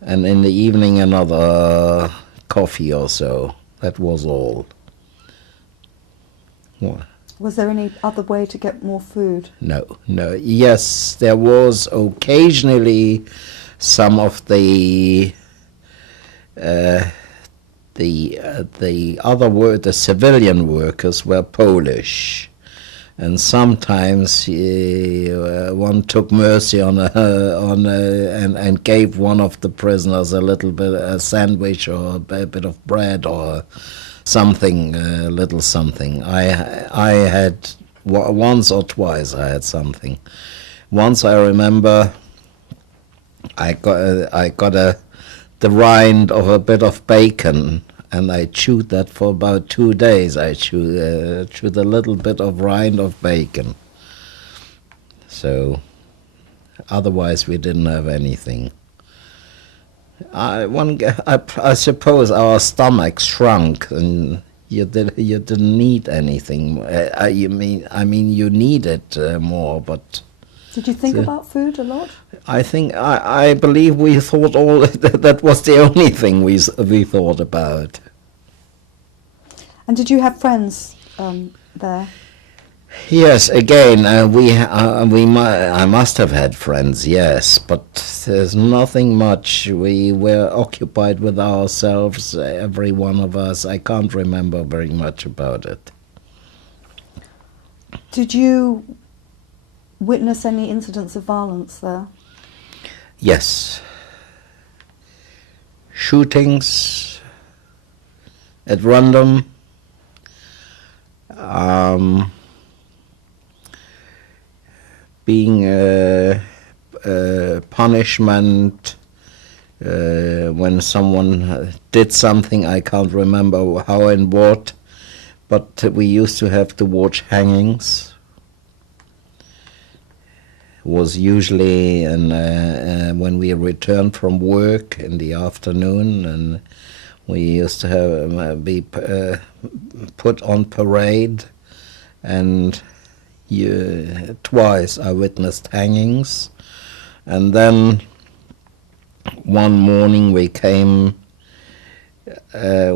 and in the evening another coffee or so. That was all. What? Was there any other way to get more food? No. Yes, there was occasionally some of the civilian workers were Polish, and sometimes one took mercy and gave one of the prisoners a little bit, a sandwich or a bit of bread or something, a little something. I had once or twice I had something. Once I remember I got the rind of a bit of bacon, and I chewed that for about 2 days. I chewed a little bit of rind of bacon. So otherwise we didn't have anything. I suppose our stomachs shrunk, and you didn't need anything. You needed more, but. Did you think about food a lot? I believe we thought that was the only thing we thought about. And did you have friends there? Yes, again, I must have had friends, yes, but there's nothing much. We were occupied with ourselves, every one of us. I can't remember very much about it. Did you witness any incidents of violence there? Yes. Shootings at random. Being punishment when someone did something. I can't remember how and what, but we used to have to watch hangings. Was usually when we returned from work in the afternoon, and we used to have be put on parade, and twice I witnessed hangings. And then one morning we came by the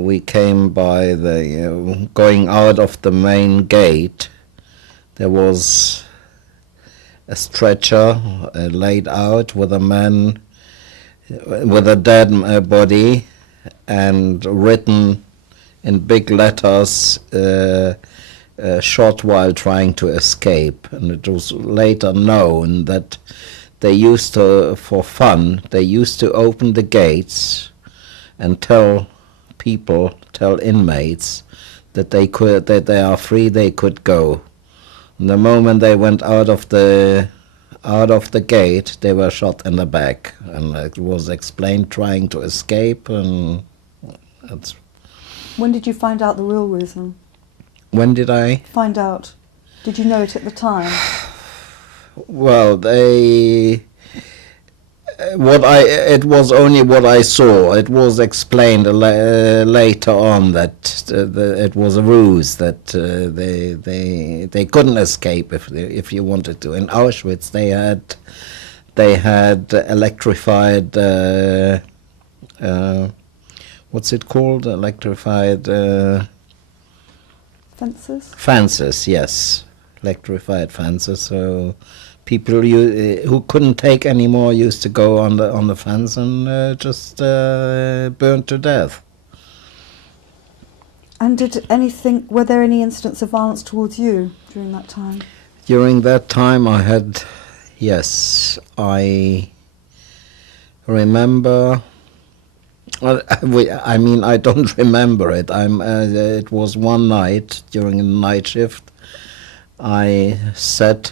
going out of the main gate. There was a stretcher laid out with a man, with a dead body, and written in big letters, shot while trying to escape. And it was later known that they used to, for fun, they used to open the gates and tell inmates that they are free, they could go. And the moment they went out of the gate, they were shot in the back, and it was explained trying to escape. And that's. When did you find out the real reason? When did I find out? Did you know it at the time? Well, it was only what I saw. It was explained later on that it was a ruse, that they couldn't escape if you wanted to. In Auschwitz, they had electrified. What's it called? Electrified fences. Fences, yes, electrified fences. So people who couldn't take anymore used to go on the fence and just burn to death. And were there any incidents of violence towards you during that time? During that time I remember. I mean, I don't remember it. It was one night during the night shift. I sat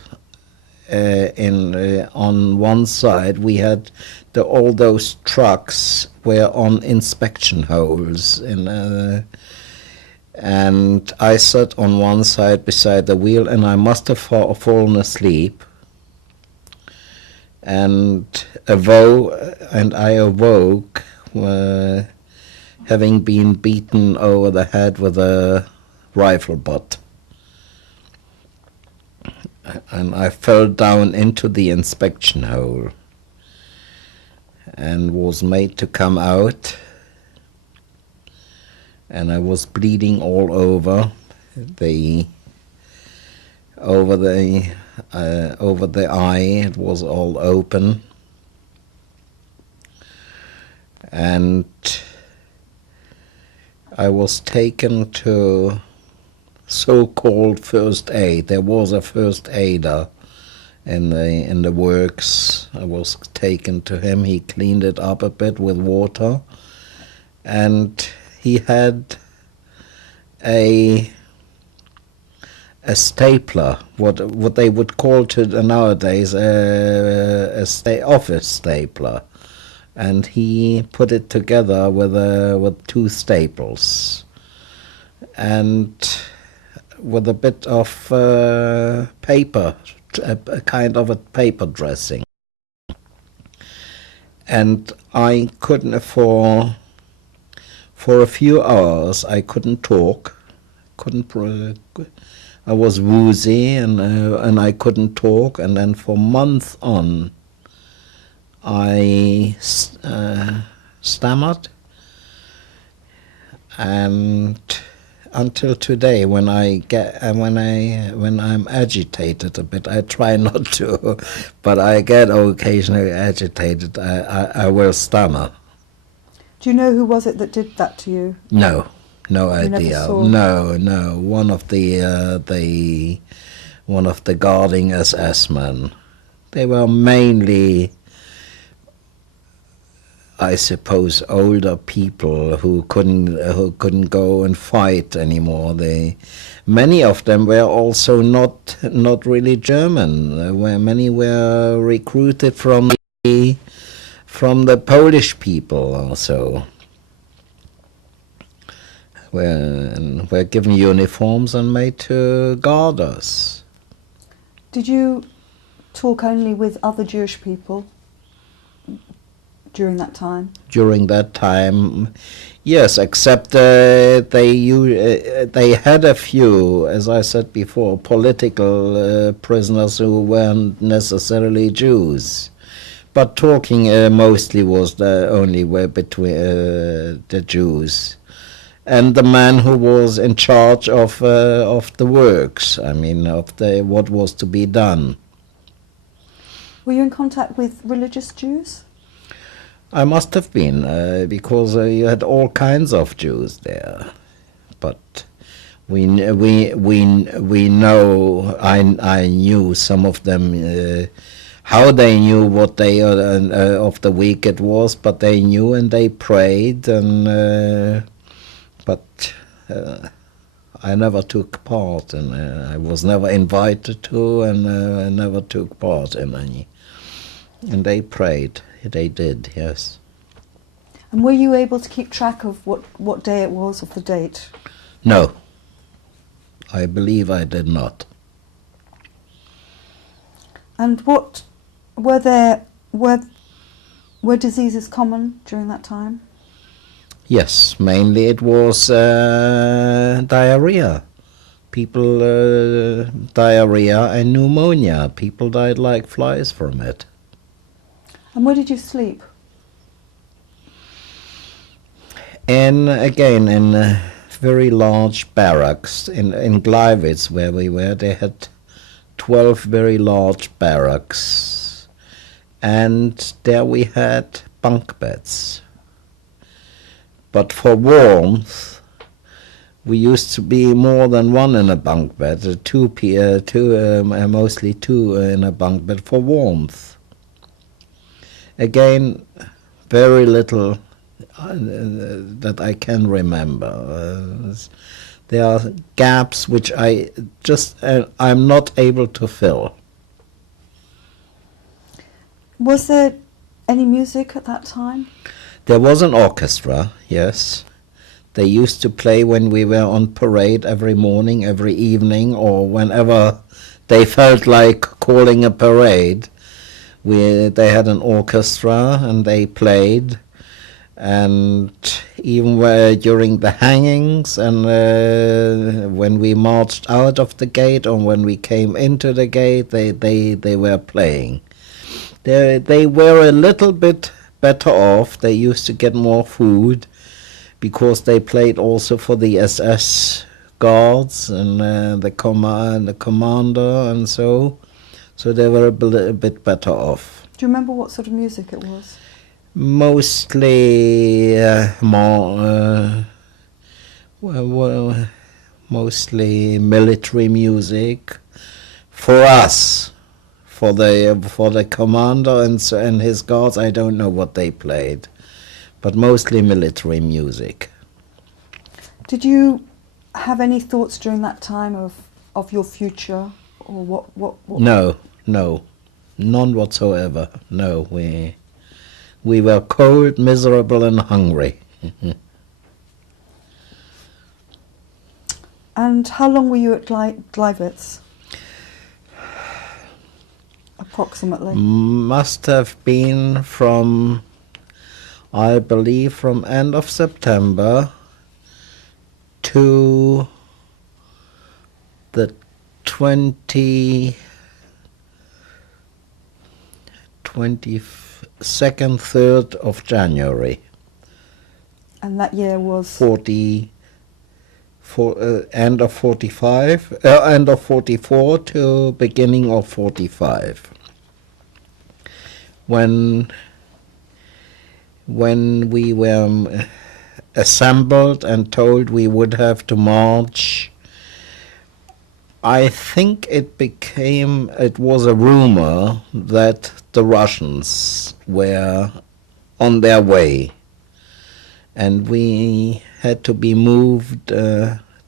on one side. We had all those trucks were on inspection holes, and I sat on one side beside the wheel, and I must have fallen asleep. And I awoke. Having been beaten over the head with a rifle butt. And I fell down into the inspection hole and was made to come out, and I was bleeding all over the eye. It was all open. And I was taken to so-called first aid. There was a first aider in the works. I was taken to him. He cleaned it up a bit with water, and he had a stapler, what they would call nowadays office stapler. And he put it together with two staples, and with a bit of paper, a kind of a paper dressing. And I couldn't, for a few hours, I couldn't talk. I was woozy, and I couldn't talk. And then for months on, I stammered, and until today, when I'm agitated a bit, I try not to, but I get occasionally agitated. I will stammer. Do you know who was it that did that to you? No idea. Never saw? No. One of the guarding SS men. They were mainly. I suppose, older people who couldn't go and fight anymore. Many of them were also not really German. Many were recruited from the Polish people also. Were given uniforms and made to guard us. Did you talk only with other Jewish people during that time? During that time, yes, except they had a few, as I said before, political prisoners who weren't necessarily Jews. But talking mostly was the only way between the Jews. And the man who was in charge of the works, I mean, of what was to be done. Were you in contact with religious Jews? I must have been, because you had all kinds of Jews there. But we know, I knew some of them, how they knew what day of the week it was, but they knew and they prayed and. But I never took part, and I was never invited to, and I never took part in any. And they prayed. They did, yes. And were you able to keep track of what day it was, of the date? No. I believe I did not. And what were diseases common during that time? Yes, mainly it was diarrhea. People, diarrhea and pneumonia. People died like flies from it. And where did you sleep? And again, in very large barracks in Gleiwitz, where we were, they had 12 very large barracks. And there we had bunk beds. But for warmth, we used to be more than one in a bunk bed, mostly two in a bunk bed for warmth. Again, very little that I can remember. There are gaps which I'm not able to fill. Was there any music at that time? There was an orchestra, yes. They used to play when we were on parade every morning, every evening, or whenever they felt like calling a parade. They had an orchestra and they played. And even during the hangings and when we marched out of the gate or when we came into the gate, they were playing. They were a little bit better off. They used to get more food because they played also for the SS guards and the commander and so they were a bit better off. Do you remember what sort of music it was? Mostly mostly military music for us. For the commander and his guards, I don't know what they played, but mostly military music. Did you have any thoughts during that time of your future, or what? No, none whatsoever. No, we were cold, miserable, and hungry. And how long were you at Gleiwitz? Approximately. Must have been from, I believe, from end of September to the 22nd, 3rd of January. And that year was? End of 45, end of 44 to beginning of 45. When we were assembled and told we would have to march, I think it was a rumor that the Russians were on their way. And we had to be moved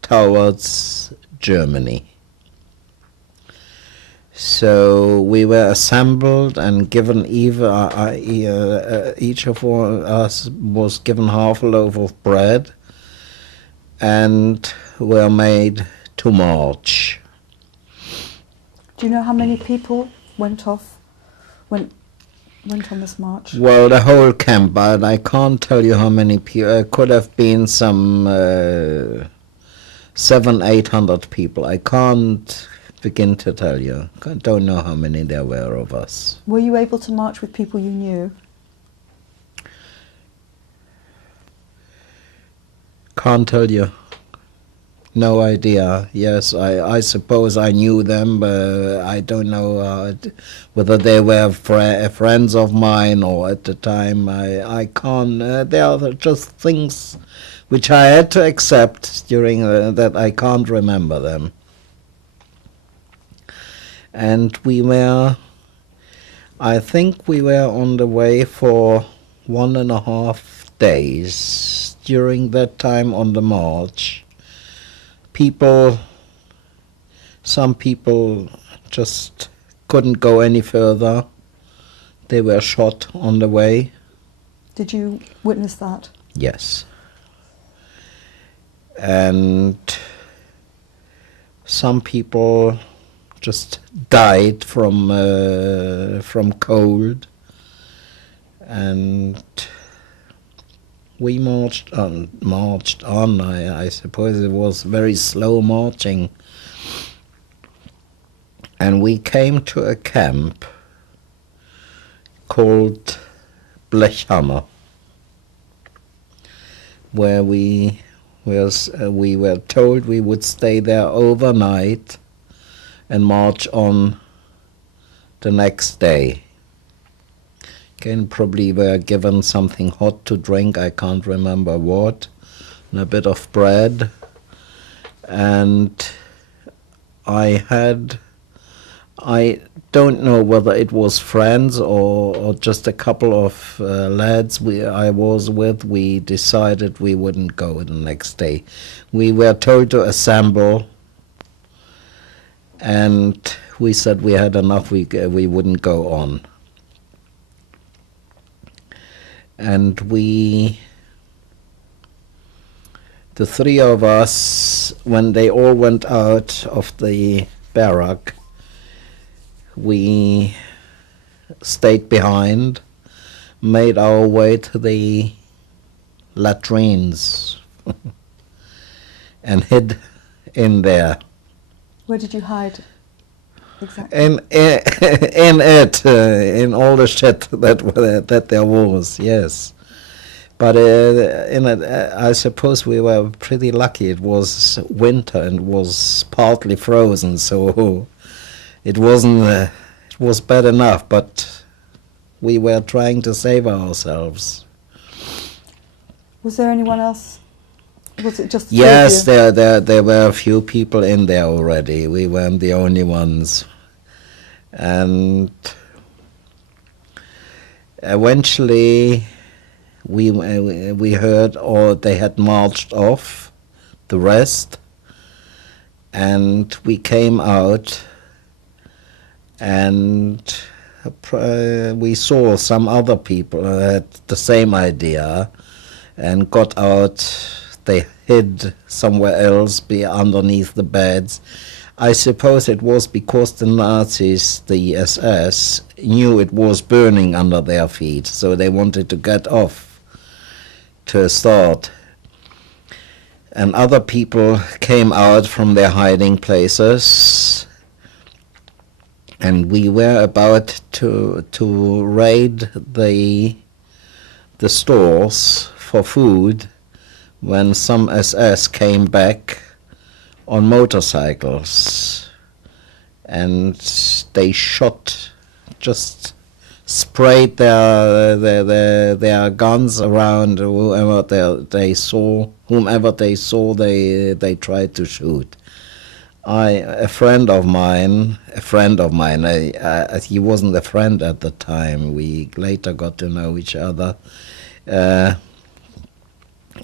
towards Germany. So we were assembled and given each of us was given half a loaf of bread and were made to march. Do you know how many people went on this march? Well, the whole camp, but I can't tell you how many people. It could have been some 700-800 people. I can't begin to tell you. I don't know how many there were of us. Were you able to march with people you knew? Can't tell you. No idea. Yes, I suppose I knew them, but I don't know whether they were friends of mine or at the time. I can't. There are just things which I had to accept during that I can't remember them. And I think we were on the way for 1.5 days. During that time on the march, some people just couldn't go any further. They were shot on the way. Did you witness that? Yes. And some people just died from cold, and we marched on. I suppose it was very slow marching, and we came to a camp called Blechhammer, where we were told we would stay there overnight and march on the next day. Again, probably were given something hot to drink, I can't remember what, and a bit of bread. And I don't know whether it was friends or just a couple of lads I was with. We decided we wouldn't go the next day. We were told to assemble, and we said we had enough, we wouldn't go on. And the three of us, when they all went out of the barrack, we stayed behind, made our way to the latrines and hid in there. Where did you hide exactly? In all the shit that there was, yes. But I suppose we were pretty lucky. It was winter and was partly frozen, so it wasn't. It was bad enough, but we were trying to save ourselves. Was there anyone else? Was it just yes, there were a few people in there already. We weren't the only ones. And eventually we heard they had marched off, the rest, and we came out, and we saw some other people who had the same idea and got out. They hid somewhere else, underneath the beds. I suppose it was because the Nazis, the SS, knew it was burning under their feet, so they wanted to get off to a start. And other people came out from their hiding places, and we were about to raid the stores for food when some SS came back on motorcycles, and they just sprayed their guns around whomever they saw, they tried to shoot. A friend of mine, he wasn't a friend at the time, we later got to know each other,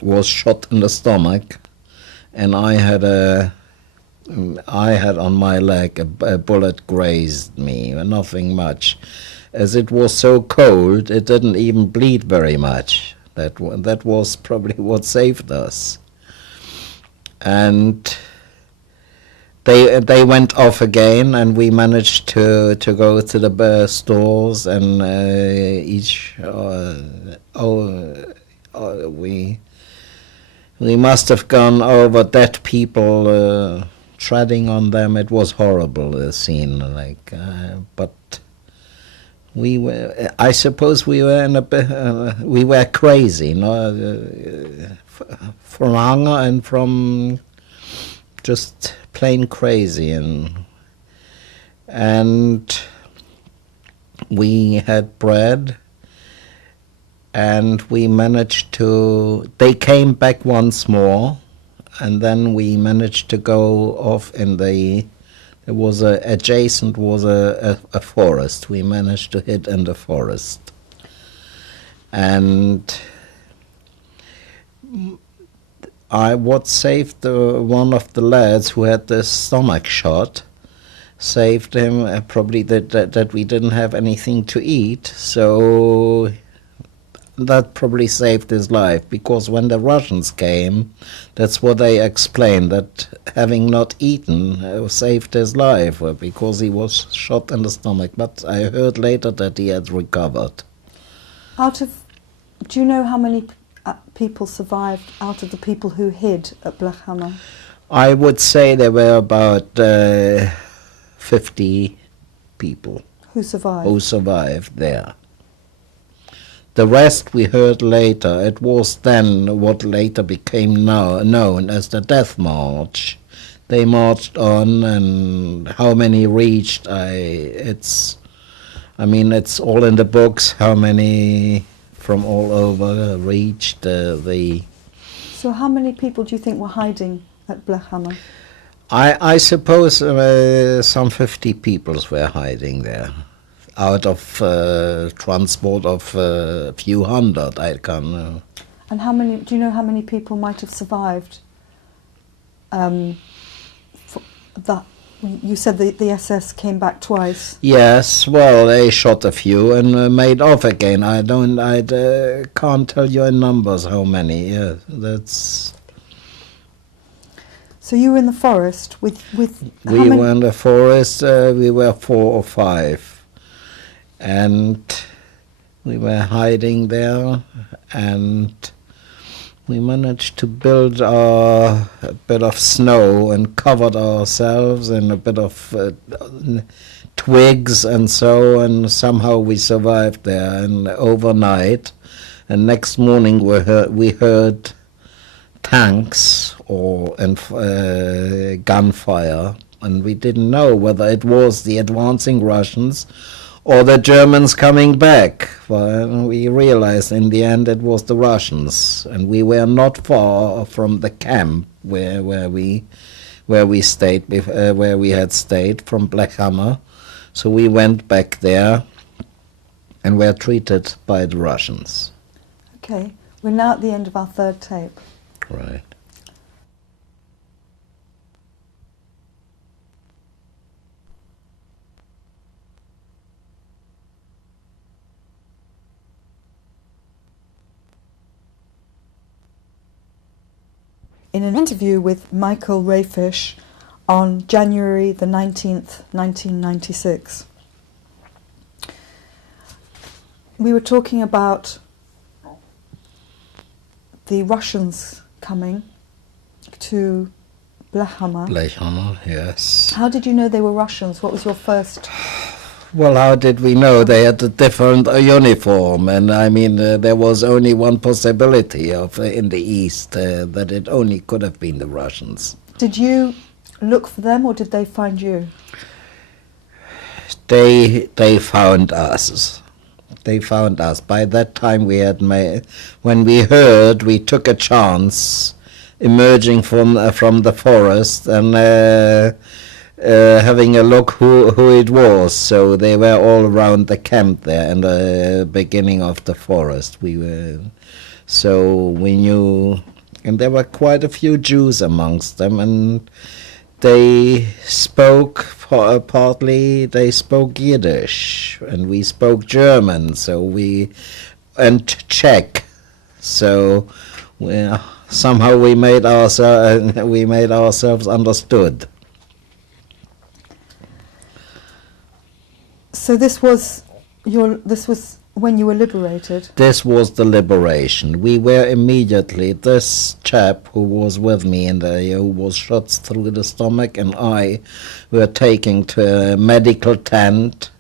was shot in the stomach, and I had on my leg a bullet grazed me, nothing much. As it was so cold, it didn't even bleed very much. That was probably what saved us. And they went off again, and we managed to go to the stores, and we must have gone over dead people, treading on them. It was horrible, the scene, but we were. I suppose we were we were crazy, from hunger and from just plain crazy, and we had bread, and we managed to. They came back once more, and then we managed to go off in the. There was adjacent was a forest. We managed to hid in the forest, and what saved one of the lads who had the stomach shot, saved him, probably that we didn't have anything to eat, so that probably saved his life, because when the Russians came, that's what they explained, that having not eaten saved his life, because he was shot in the stomach. But I heard later that he had recovered. Do you know how many people survived out of the people who hid at Blechhammer? I would say there were about 50 people who survived there. The rest we heard later. It was then what later became known as the Death March. They marched on, and how many reached, it's all in the books, how many from all over reached the... So how many people do you think were hiding at Blechhammer? I suppose some 50 people were hiding there. Out of transport of a few hundred, I can't know. And do you know how many people might have survived? You said the SS came back twice. Yes, well, they shot a few and made off again. I can't tell you in numbers how many. Yeah, that's. So you were in the forest with. We were in the forest. We were 4 or 5. And we were hiding there, and we managed to build a bit of snow and covered ourselves in a bit of twigs and so, and somehow we survived there. And overnight, and next morning we heard tanks and gunfire, and we didn't know whether it was the advancing Russians or the Germans coming back. Well, we realized in the end it was the Russians, and we were not far from the camp where we stayed, where we had stayed from Blechhammer. So we went back there and were treated by the Russians. Okay, we're now at the end of our third tape. Right. In an interview with Michael Rehfisch on January the 19th, 1996. We were talking about the Russians coming to Blechhammer. Blechhammer, yes. How did you know they were Russians? What was your first... Well, how did we know? They had a different uniform, and there was only one possibility in the east, that it only could have been the Russians. Did you look for them, or did they find you? They found us. They found us. By that time we had when we heard, we took a chance emerging from the forest and having a look who it was. So they were all around the camp there in the beginning of the forest. We knew, and there were quite a few Jews amongst them, and they spoke they spoke Yiddish, and we spoke German, and Czech. So somehow we made ourselves understood. So this was when you were liberated? This was the liberation. We were immediately, this chap who was with me and who was shot through the stomach, and I were taken to a medical tent.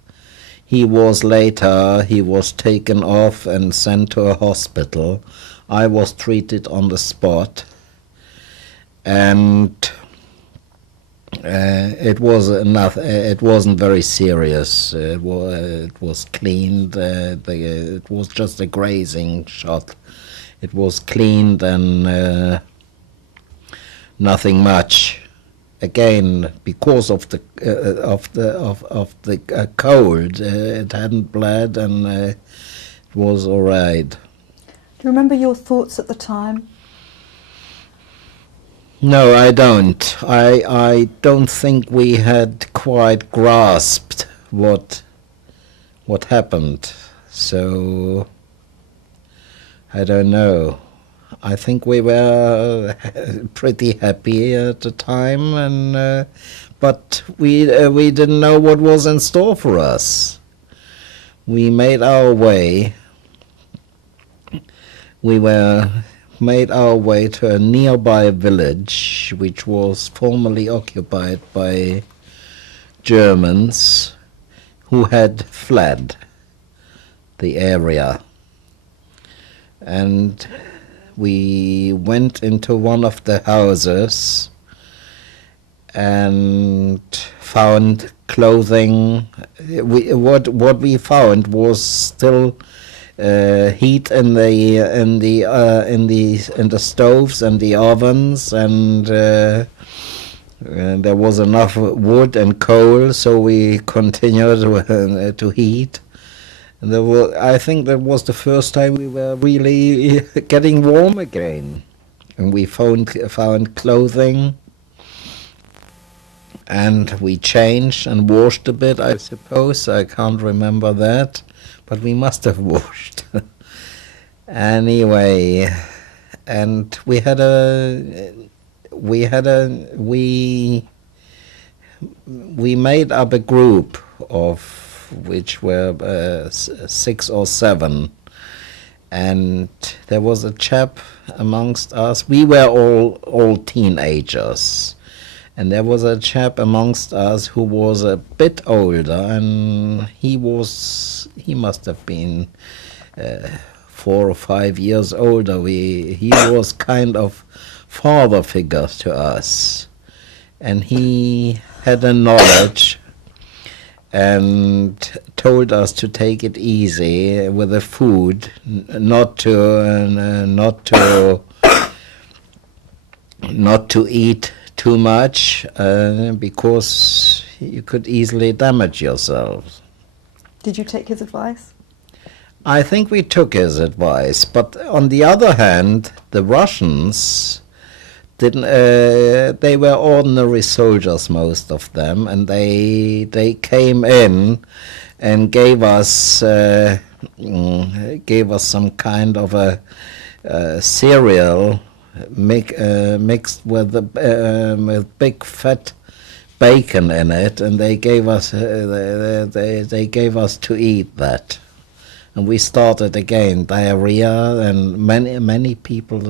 He was taken off and sent to a hospital. I was treated on the spot, and it wasn't very serious. It was cleaned. It was just a grazing shot. It was cleaned and nothing much. Again, because of the cold, it hadn't bled, and it was all right. Do you remember your thoughts at the time? No, I don't. I don't think we had quite grasped what happened. So I don't know. I think we were pretty happy at the time, and but we didn't know what was in store for us. We made our way. We made our way to a nearby village, which was formerly occupied by Germans who had fled the area. And we went into one of the houses and found clothing. What we found was still heat in the stoves and the ovens, and there was enough wood and coal, so we continued to heat. And I think that was the first time we were really getting warm again. And we found clothing, and we changed and washed a bit, I suppose. I can't remember that, but we must have washed. Anyway, and we made up a group of which were 6 or 7, and there was a chap amongst us. We were all teenagers, and there was a chap amongst us who was a bit older, and he must have been 4 or 5 years older. He was kind of father figure to us, and he had a knowledge and told us to take it easy with the food, not to eat too much, because you could easily damage yourself. Did you take his advice? I think we took his advice, but on the other hand, the Russians didn't. They were ordinary soldiers, most of them, and they came in and gave us some kind of a cereal mixed with big fat bacon in it, and they gave us to eat that. And we started again, diarrhea, and many people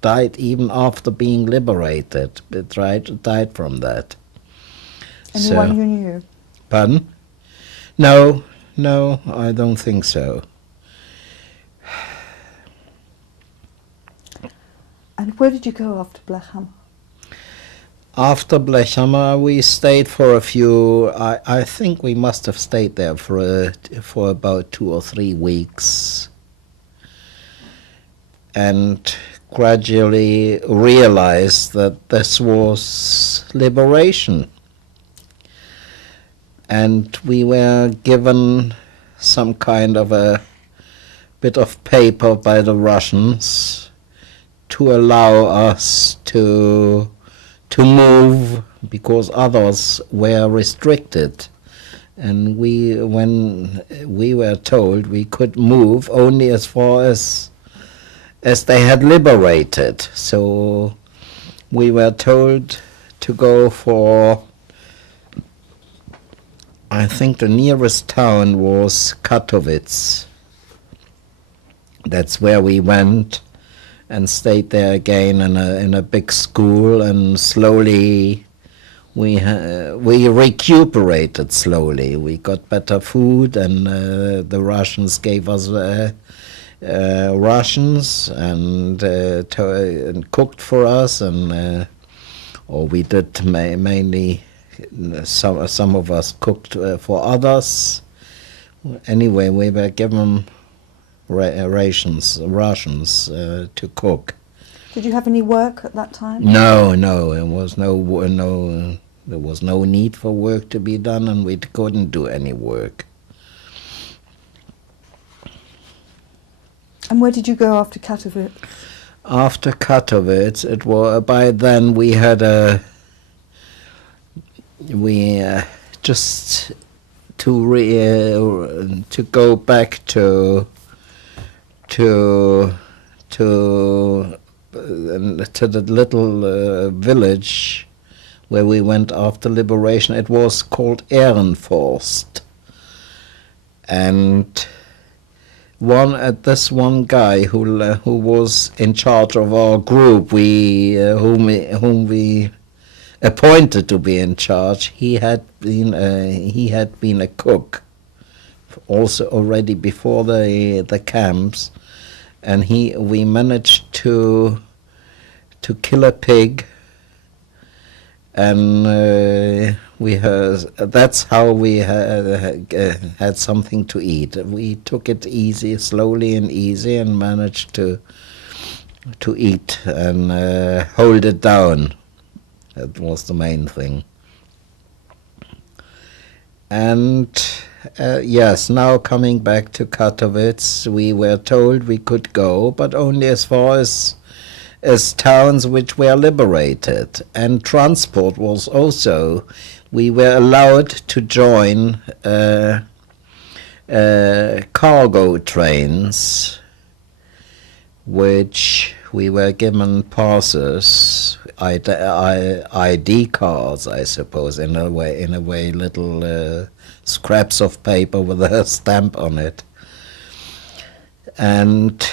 died even after being liberated. They died from that. Anyone you knew? Pardon? No, I don't think so. And where did you go after Blechhammer? After Blechhammer, we stayed for a few. I think we must have stayed there for about 2 or 3 weeks, and gradually realized that this was liberation. And we were given some kind of a bit of paper by the Russians to allow us to move, because others were restricted. And when we were told we could move only as far as they had liberated. So we were told to go for, I think the nearest town was Katowice. That's where we went and stayed there again in a big school, and slowly we recuperated slowly. We got better food, and the Russians gave us rations and cooked for us, and or we did mainly. Some of us cooked for others. Anyway, we were given rations to cook. Did you have any work at that time? No, there was there was no need for work to be done, and we couldn't do any work. And where did you go after Katowice? After Katowice, it was by then we had just to go back to the little village where we went after liberation. It was called Ehrenforst, and this one guy who was in charge of our group, whom we appointed to be in charge, he had been a cook also already before the camps, and we managed to kill a pig, and that's how we had something to eat. We took it slowly and easy, and managed to eat and hold it down. That was the main thing. And yes, now coming back to Katowice, we were told we could go, but only as far as towns which were liberated. And transport was also, we were allowed to join cargo trains, which we were given passes, ID cards, I suppose, in a way, little scraps of paper with a stamp on it. And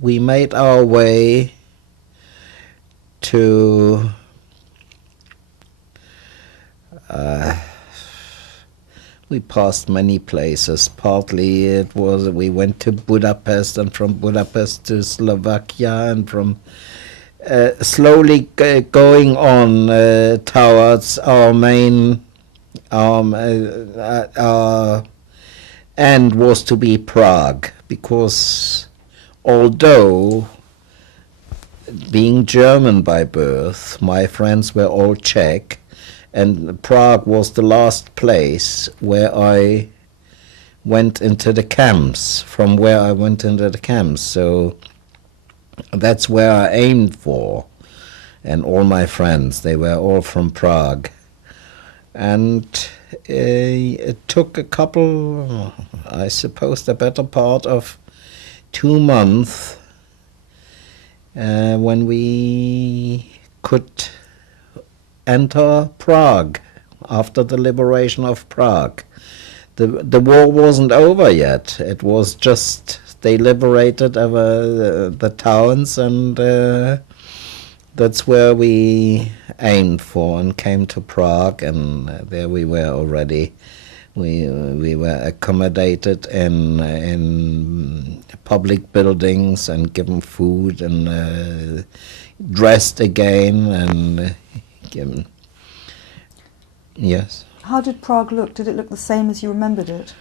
we made our way to we passed many places. Partly we went to Budapest, and from Budapest to Slovakia, and from slowly going on towards our main our end was to be Prague, because although being German by birth, my friends were all Czech, and Prague was the last place where I went into the camps, from where I went into the camps. So that's where I aimed for. And all my friends, they were all from Prague. And it took a couple, I suppose the better part of 2 months when we could enter Prague after the liberation of Prague. The war wasn't over yet. It was just they liberated the towns, and that's where we aimed for and came to Prague, and there we were already. We were accommodated in public buildings and given food and dressed again and given. Yes. How did Prague look? Did it look the same as you remembered it?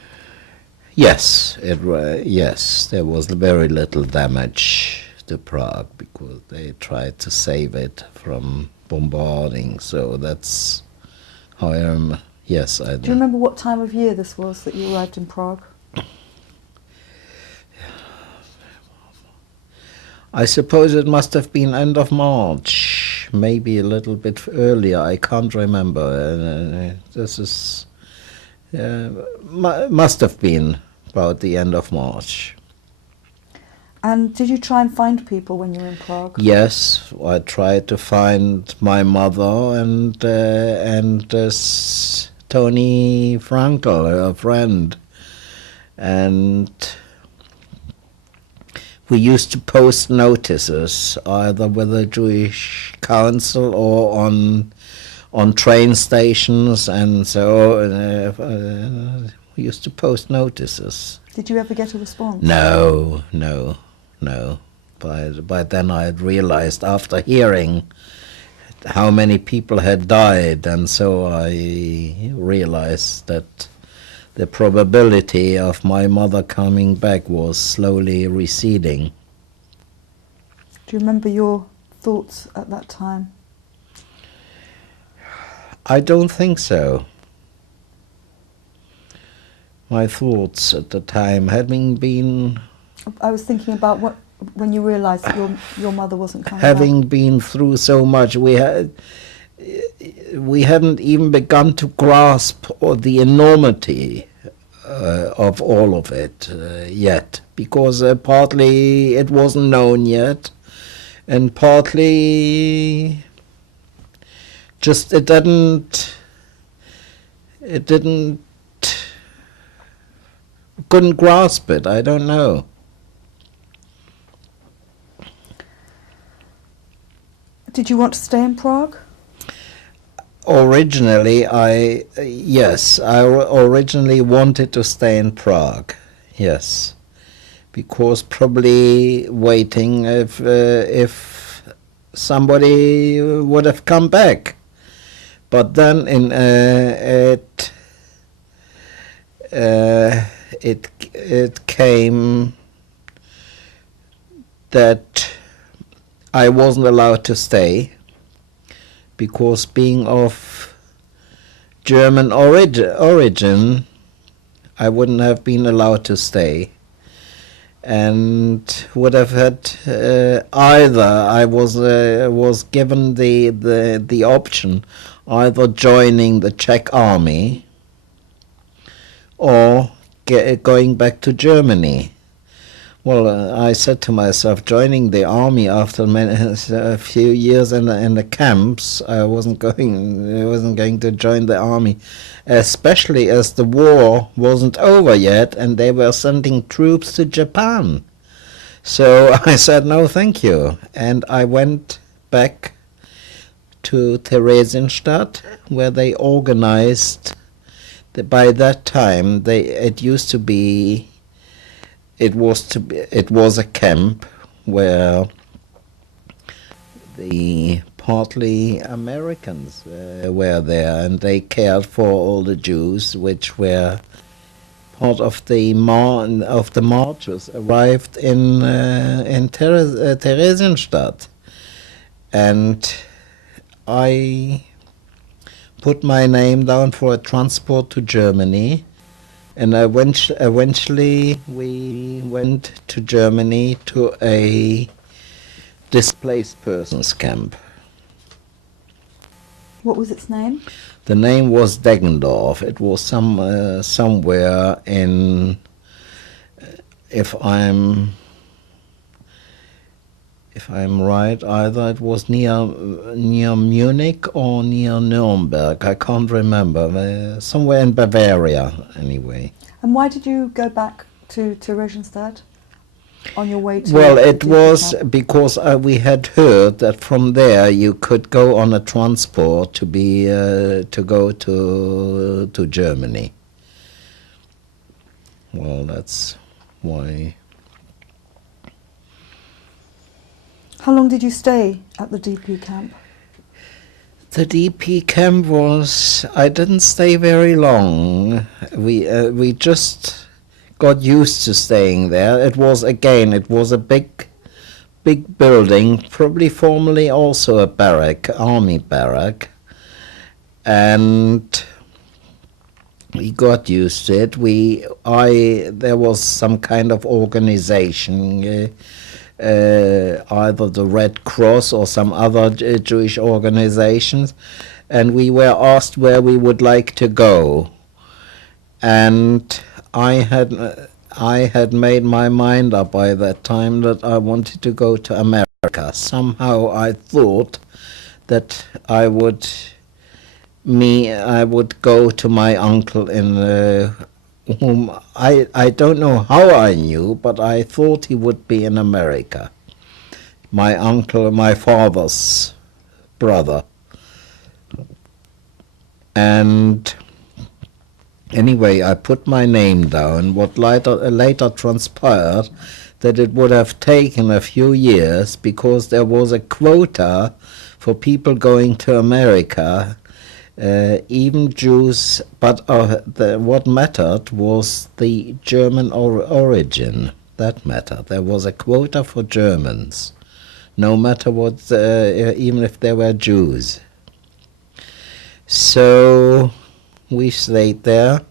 Yes, yes. There was very little damage. to Prague because they tried to save it from bombarding. So that's how I am. Yes, I Do you remember what time of year this was that you arrived in Prague? I suppose it must have been end of March, maybe a little bit earlier. I can't remember. This is must have been about the end of March. And did you try and find people when you were in Prague? Yes, I tried to find my mother and Tony Frankel, her friend, and we used to post notices either with the Jewish Council or on train stations, and so we used to post notices. Did you ever get a response? No. By then I had realized, after hearing how many people had died, and so I realized that the probability of my mother coming back was slowly receding. Do you remember your thoughts at that time? I don't think so. My thoughts at the time, having been... I was thinking about when you realised that your mother wasn't coming Having back. been through so much, we hadn't even begun to grasp the enormity of all of it yet, because partly it wasn't known yet, and partly just it couldn't grasp it. I don't know. Did you want to stay in Prague? Originally, I originally wanted to stay in Prague, yes, because probably waiting if somebody would have come back, but then it came that I wasn't allowed to stay, because being of German origin, I wouldn't have been allowed to stay, and would have had either I was given the option either joining the Czech army or going back to Germany. Well, I said to myself, joining the army after a few years in the camps, I wasn't going to join the army, especially as the war wasn't over yet and they were sending troops to Japan. So I said, no, thank you. And I went back to Theresienstadt, where they organized, by that time, it was a camp where the partly Americans were there, and they cared for all the Jews, which were part of the marchers arrived in Theresienstadt, and I put my name down for a transport to Germany. And eventually we went to Germany to a displaced persons camp. What was its name? The name was Deggendorf. It was somewhere in, if I'm right, either it was near Munich or near Nuremberg. I can't remember. Somewhere in Bavaria, anyway. And why did you go back to Theresienstadt on your way to... Well, it was because we had heard that from there you could go on a transport to go to Germany. Well, that's why. How long did you stay at the DP camp? The DP camp I didn't stay very long. We just got used to staying there. It was a big big building, probably formerly also a barrack, army barrack, and we got used to it. There was some kind of organization, either the Red Cross or some other Jewish organizations, and we were asked where we would like to go. And I had made my mind up by that time that I wanted to go to America. Somehow I thought that I would go to my uncle in whom I don't know how I knew, but I thought he would be in America. My uncle, my father's brother. And anyway, I put my name down. What later transpired that it would have taken a few years because there was a quota for people going to America, even Jews, but what mattered was the German origin. That mattered. There was a quota for Germans, no matter what, even if they were Jews. So we stayed there,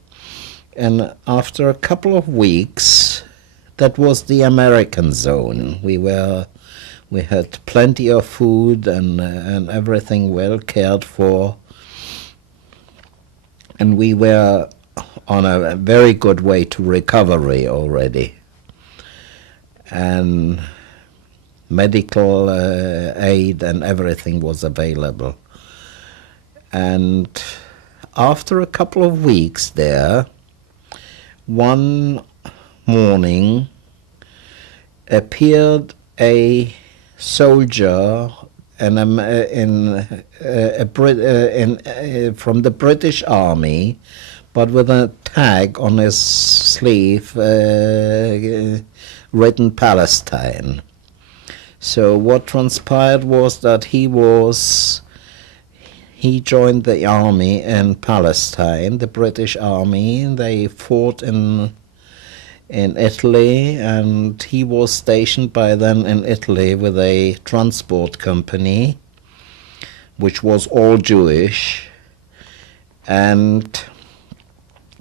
and after a couple of weeks, that was the American zone. We had plenty of food and everything well cared for, and we were on a very good way to recovery already. And medical aid and everything was available. And after a couple of weeks there, one morning appeared a soldier from the British Army, but with a tag on his sleeve written Palestine. So what transpired was that he joined the army in Palestine, the British army. They fought in Italy, and he was stationed by then in Italy with a transport company, which was all Jewish, and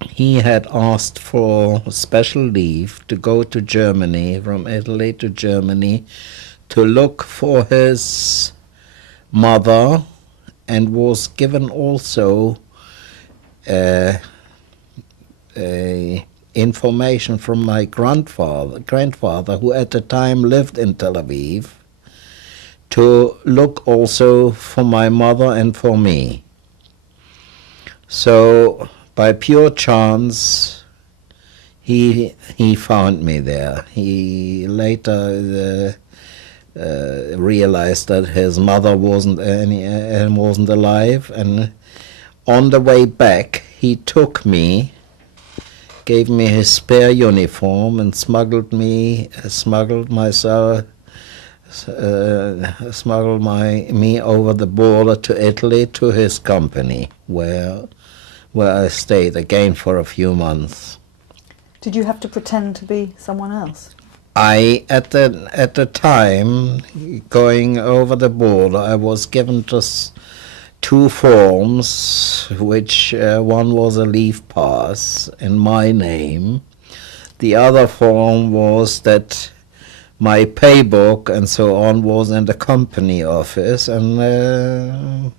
he had asked for special leave to go to Germany, from Italy to Germany, to look for his mother, and was given also information from my grandfather, who at the time lived in Tel Aviv, to look also for my mother and for me. So by pure chance, he found me there. He later realized that his mother wasn't alive, and on the way back he took me, gave me his spare uniform, and smuggled me over the border to Italy to his company, where I stayed again for a few months. Did you have to pretend to be someone else? At the time, going over the border, I was given just two forms, which one was a leave pass in my name. The other form was that my paybook and so on was in the company office, and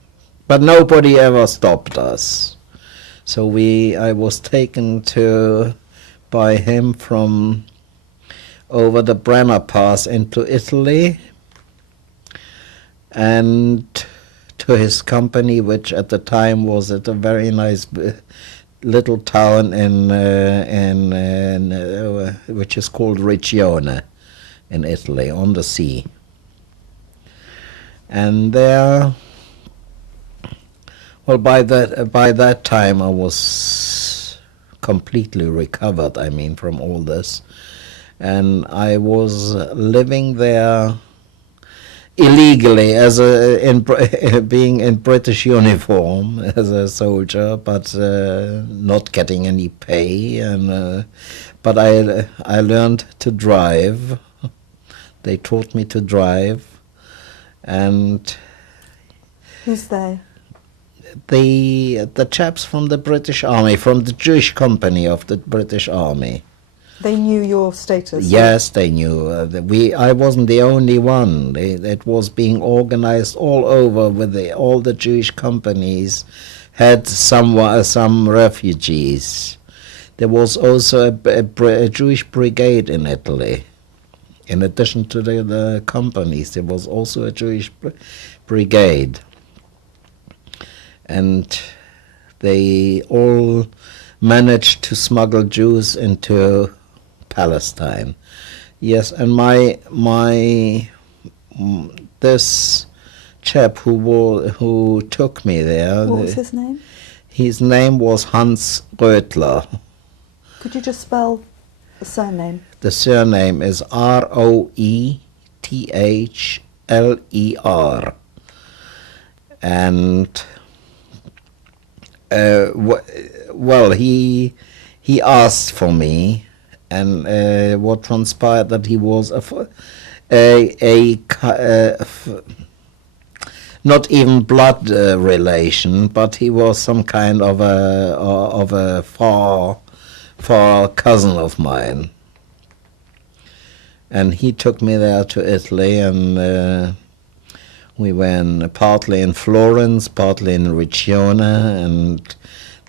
but nobody ever stopped us. So I was taken by him from over the Brenner Pass into Italy, and to his company, which at the time was at a very nice little town which is called Riccione in Italy, on the sea. And there, well, by that time I was completely recovered, from all this. And I was living there illegally being in British uniform as a soldier, but not getting any pay. But I learned to drive. They taught me to drive, and Who's they? the chaps from the British Army, from the Jewish company of the British Army. They knew your status? Yes, they knew. I wasn't the only one. It was being organized all over with all the Jewish companies had some refugees. There was also a Jewish brigade in Italy. In addition to the companies, there was also a Jewish brigade. And they all managed to smuggle Jews into Palestine. Yes, and this chap who took me there. What was his name? His name was Hans Rötler. Could you just spell the surname? The surname is Roethtler. And well, he asked for me, and what transpired that he was not even blood relation, but he was some kind of a far cousin of mine. And he took me there to Italy, and we went partly in Florence, partly in Riccione, and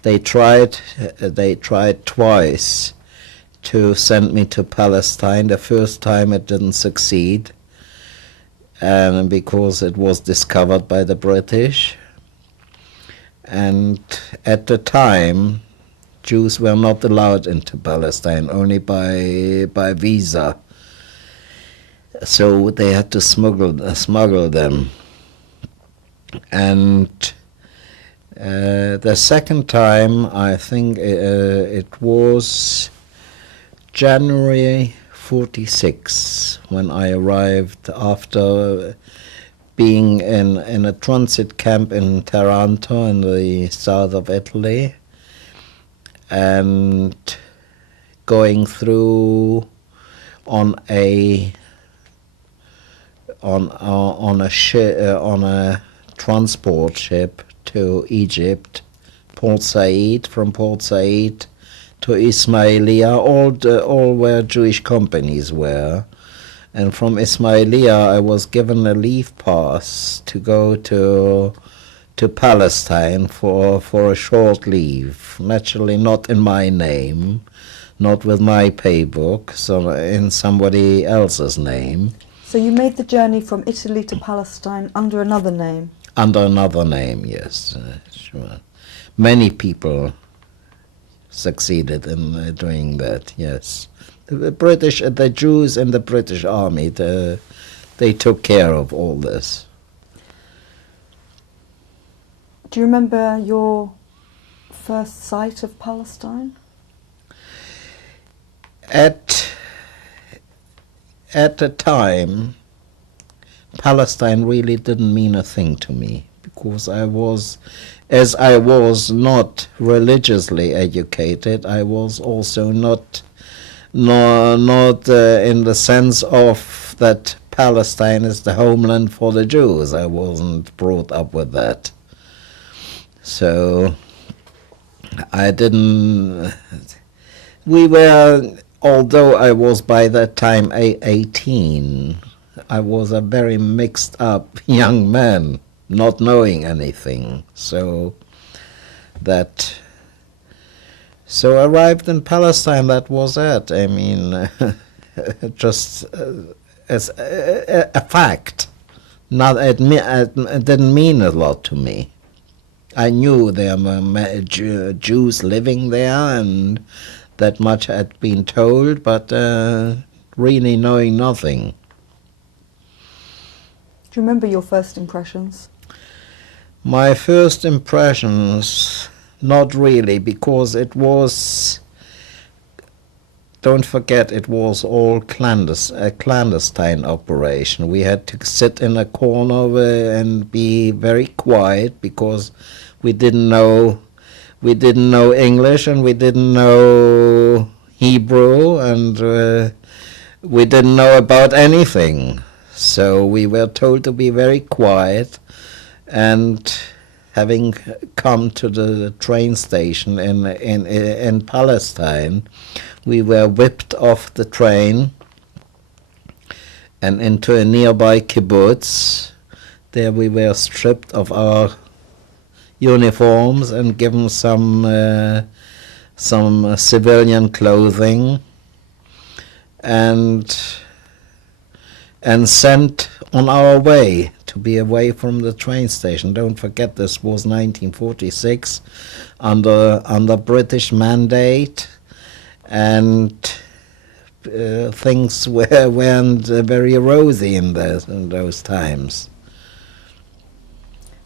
they tried twice to send me to Palestine. The first time it didn't succeed, and because it was discovered by the British. And at the time, Jews were not allowed into Palestine, only by visa. So they had to smuggle them. And the second time, I think it was January 46, when I arrived after being in a transit camp in Taranto in the south of Italy, and going through on a transport ship to Egypt, Port Said, from Port Said to Ismailia, all where Jewish companies were. And from Ismailia I was given a leave pass to go to Palestine for a short leave. Naturally not in my name, not with my paybook, so in somebody else's name. So you made the journey from Italy to Palestine under another name? Under another name, yes, sure. Many people succeeded in doing that, yes. The Jews in the British Army, they took care of all this. Do you remember your first sight of Palestine? At the time, Palestine really didn't mean a thing to me, because I was not religiously educated, I was also not in the sense of that Palestine is the homeland for the Jews. I wasn't brought up with that. So I didn't... although I was by that time 18, I was a very mixed up young man, not knowing anything. So arrived in Palestine, that was it. I mean, just as a fact. It didn't mean a lot to me. I knew there were Jews living there, and that much had been told, but really knowing nothing. Do you remember your first impressions? My first impressions, not really, because it was, don't forget, it was all a clandestine operation. We had to sit in a corner and be very quiet, because we didn't know English and we didn't know Hebrew, and we didn't know about anything. So we were told to be very quiet, and having come to the train station in Palestine, we were whipped off the train and into a nearby kibbutz. There we were stripped of our uniforms and given some civilian clothing, and sent on our way to be away from the train station. Don't forget, this was 1946 under British mandate, and things weren't very rosy in those times.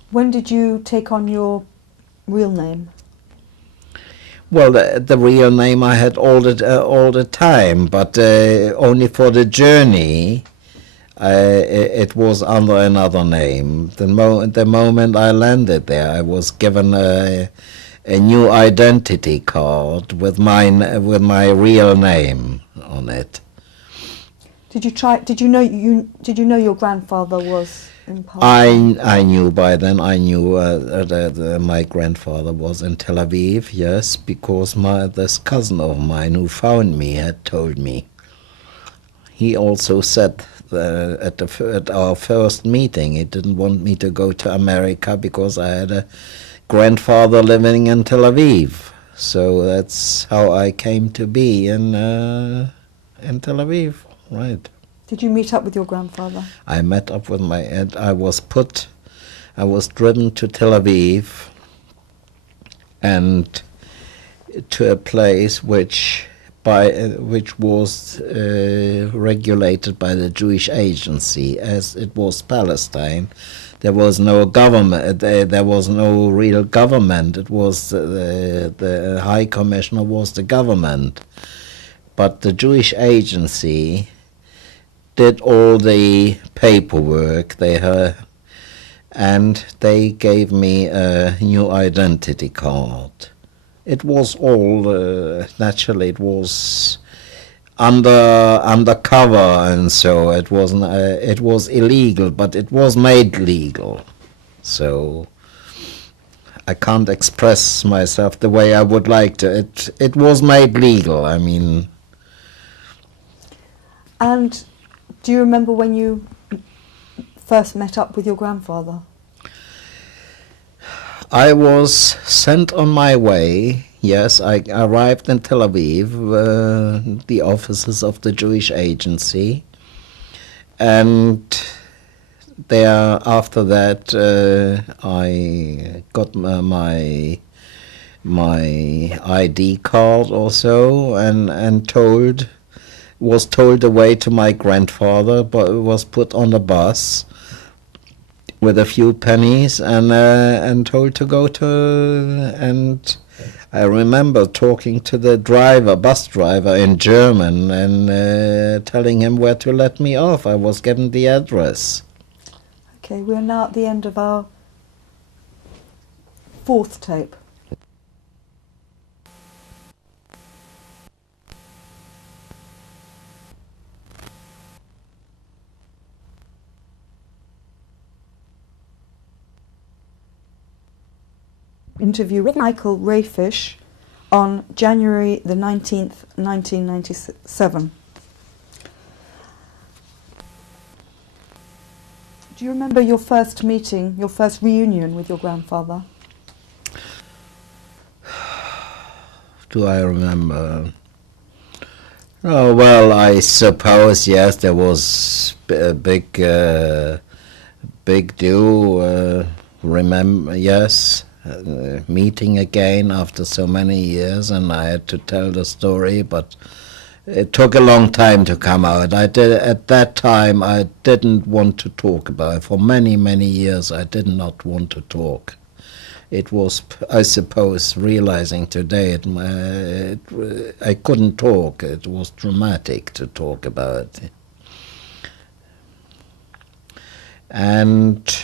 When did you take on your real name? Well, the real name I had all the time, but only for the journey. It was under another name. The moment I landed there, I was given a new identity card with my real name on it. Did you know your grandfather was in Palestine? I knew by then. I knew that my grandfather was in Tel Aviv. Yes, because this cousin of mine who found me had told me. He also said at our first meeting he didn't want me to go to America because I had a grandfather living in Tel Aviv. So that's how I came to be in Tel Aviv, right. Did you meet up with your grandfather? I met up with I was driven to Tel Aviv and to a place which was regulated by the Jewish Agency. As it was Palestine, there was no government. There was no real government. It was the High Commissioner was the government, but the Jewish Agency did all the paperwork. And they gave me a new identity card. It was all naturally. It was undercover, and so it wasn't. It was illegal, but it was made legal. So I can't express myself the way I would like to. It was made legal. I mean. And do you remember when you first met up with your grandfather? I was sent on my way. Yes, I arrived in Tel Aviv, the offices of the Jewish Agency, and there after that I got my ID card also, and was told the way to my grandfather, but was put on the bus with a few pennies and told to go to, and I remember talking to the bus driver in German, and telling him where to let me off. I was given the address. Okay, we're now at the end of our fourth tape. Interview with Michael Rehfisch on January the 19th, 1997. Do you remember your first meeting, your first reunion with your grandfather? Do I remember? Oh, well, I suppose, yes, there was a big do. Remember, yes. Meeting again after so many years, and I had to tell the story, but it took a long time to come out. At that time I didn't want to talk about it. For many years I did not want to talk. It was, I suppose, realizing today I couldn't talk. It was traumatic to talk about it. And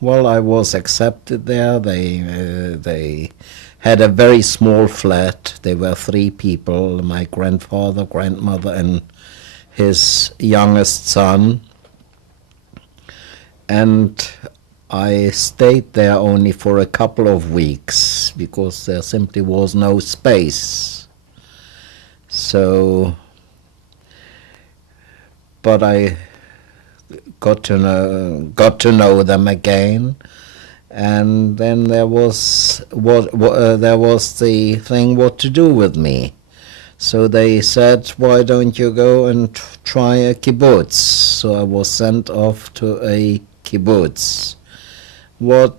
well, I was accepted there. They had a very small flat. There were 3 people, my grandfather, grandmother, and his youngest son, and I stayed there only for a couple of weeks because there simply was no space. So, but I got to know them again, and then there was the thing what to do with me. So they said, why don't you go and try a kibbutz? So I was sent off to a kibbutz. What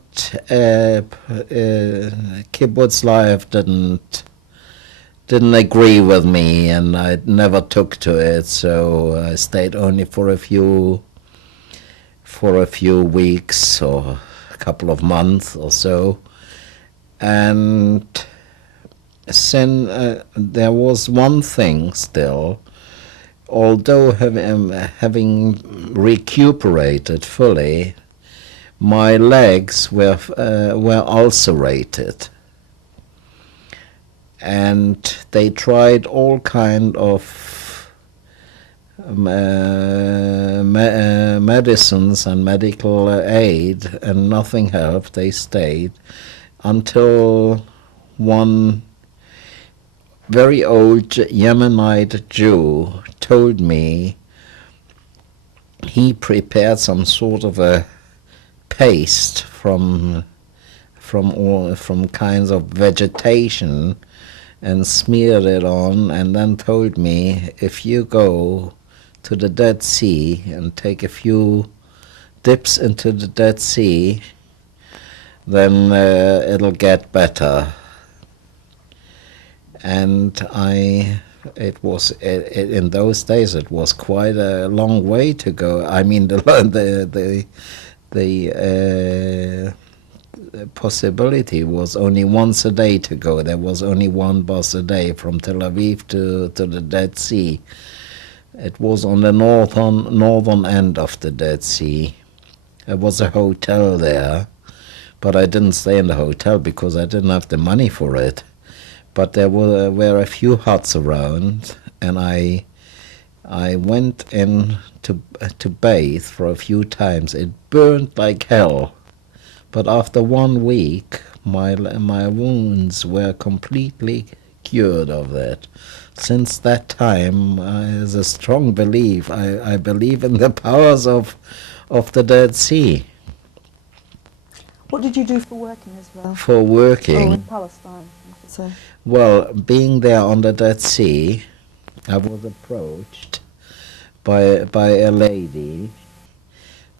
kibbutz life didn't agree with me, and I never took to it. So I stayed only for a few weeks or a couple of months or so, and then there was one thing still. Although having recuperated fully, my legs were ulcerated, and they tried all kind of medicines and medical aid, and nothing helped. They stayed until one very old Yemenite Jew told me he prepared some sort of a paste from kinds of vegetation and smeared it on, and then told me, if you go to the Dead Sea and take a few dips into the Dead Sea, then it'll get better. And in those days it was quite a long way to go. I mean, the possibility was only once a day to go. There was only one bus a day from Tel Aviv to the Dead Sea. It was on the northern end of the Dead Sea. There was a hotel there, but I didn't stay in the hotel because I didn't have the money for it. But there were a few huts around, and I went in to bathe for a few times. It burned like hell, but after 1 week, my wounds were completely cured of that. Since that time, there's a strong belief. I believe in the powers of the Dead Sea. What did you do for working as well? For working? Oh, in Palestine, I could say. Well, being there on the Dead Sea, I was approached by a lady.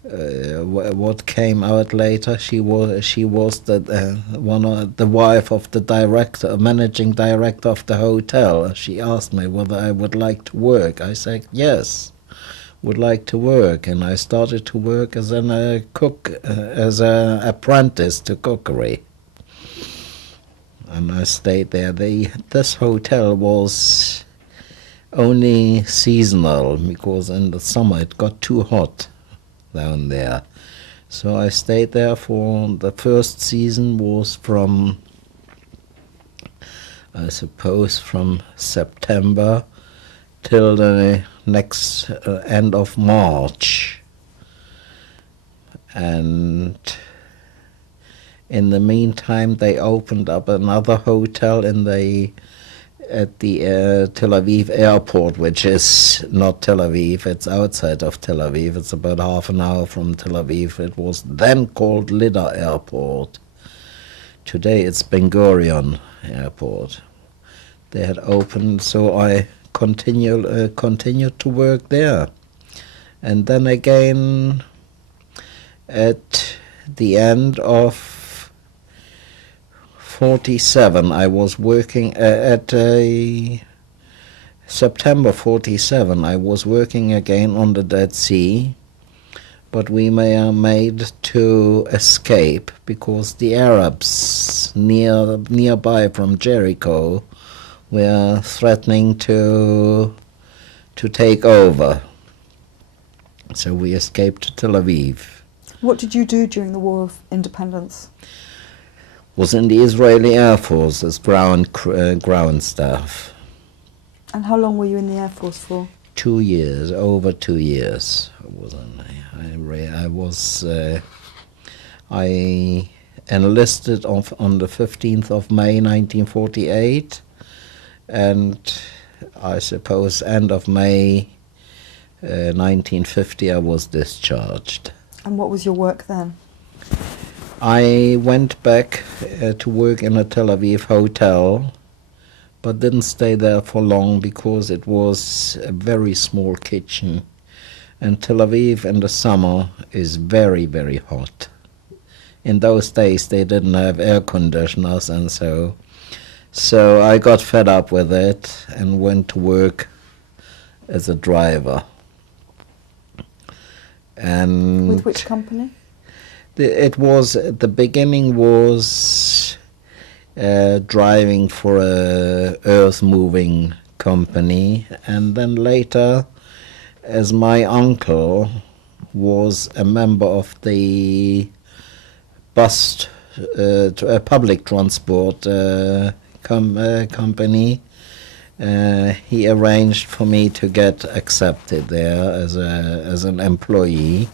What came out later, she was the wife of the managing director of the hotel. She asked me whether I would like to work. I said yes, would like to work, and I started to work as a cook, as an apprentice to cookery. And I stayed there. This hotel was only seasonal because in the summer it got too hot down there. So I stayed there for the first season was from, I suppose, from September till the next end of March. And in the meantime, they opened up another hotel at the Tel Aviv airport, which is not Tel Aviv. It's outside of Tel Aviv. It's about half an hour from Tel Aviv. It was then called Lida Airport. Today it's Ben Gurion Airport. They had opened, so I continued to work there. And then again, at the end of 47, I was working September 47, I was working again on the Dead Sea, but we made to escape because the Arabs nearby from Jericho were threatening to take over. So we escaped to Tel Aviv. What did you do during the War of Independence? Was in the Israeli Air Force as ground staff. And how long were you in the Air Force for? 2 years, over 2 years. I enlisted on the 15th of May 1948, and I suppose end of May 1950 I was discharged. And what was your work then? I went back to work in a Tel Aviv hotel, but didn't stay there for long because it was a very small kitchen. And Tel Aviv in the summer is very, very hot. In those days they didn't have air conditioners, and so I got fed up with it and went to work as a driver. And With which company? The beginning was driving for a earth-moving company, and then later, as my uncle was a member of the bus, public transport company, he arranged for me to get accepted there as an employee.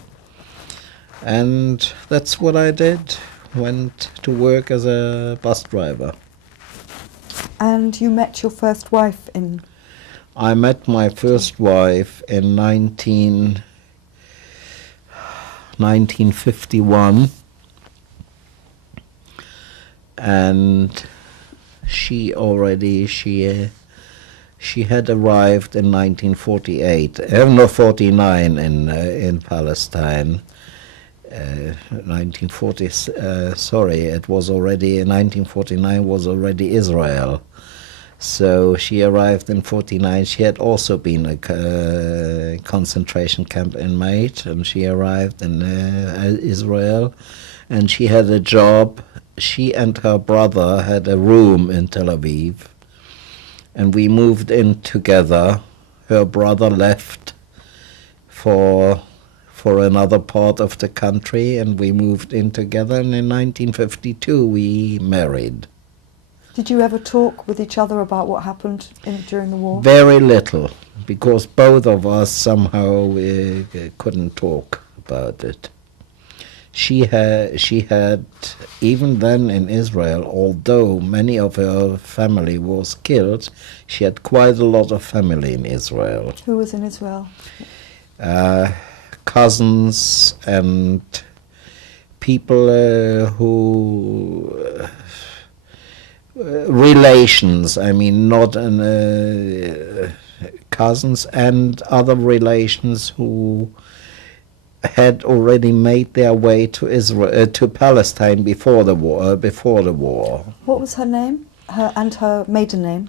And that's what I did, went to work as a bus driver. And you met your first wife in? I met my first wife in 1951, and she had arrived in 1948, 49 in Palestine. 1940, it was already, in 1949 was already Israel. So she arrived in 49. She had also been a concentration camp inmate, and she arrived in Israel, and she had a job. She and her brother had a room in Tel Aviv, and we moved in together. Her brother left for another part of the country, and we moved in together, and in 1952 we married. Did you ever talk with each other about what happened during the war? Very little, because both of us somehow couldn't talk about it. She had, even then in Israel, although many of her family was killed, she had quite a lot of family in Israel. Who was in Israel? Cousins and people who relations, I mean, not cousins and other relations who had already made their way to Israel, to Palestine before the war. What was her name? Her maiden name?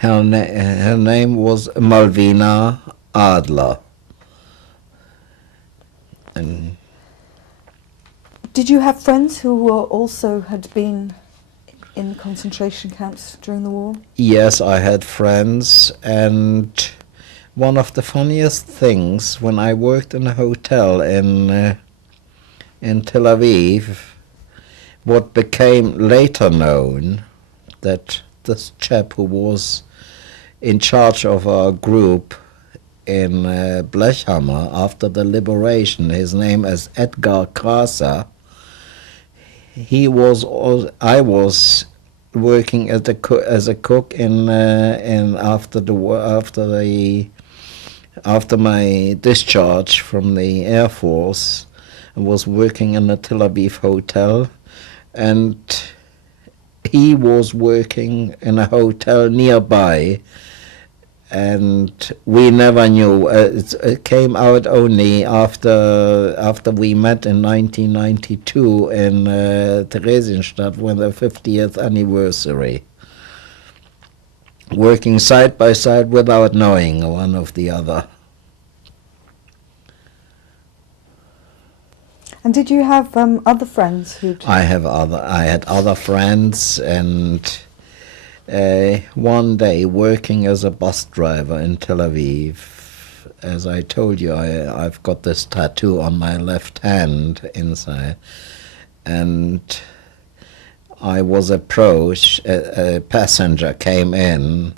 Her name was Malvina Adler. And did you have friends who also had been in concentration camps during the war? Yes, I had friends, and one of the funniest things, when I worked in a hotel in Tel Aviv, what became later known, that this chap who was in charge of our group in Blechhammer after the liberation, his name is Edgar Krasser. I was working as a cook in after my discharge from the Air Force. I was working in a Tel Aviv hotel, and he was working in a hotel nearby, and we never knew. It came out only after we met in 1992 in Theresienstadt, when the 50th anniversary. Working side by side without knowing one of the other. And did you have other friends who? I had other friends, and one day working as a bus driver in Tel Aviv, as I told you, I've got this tattoo on my left hand inside, and I was approached, a passenger came in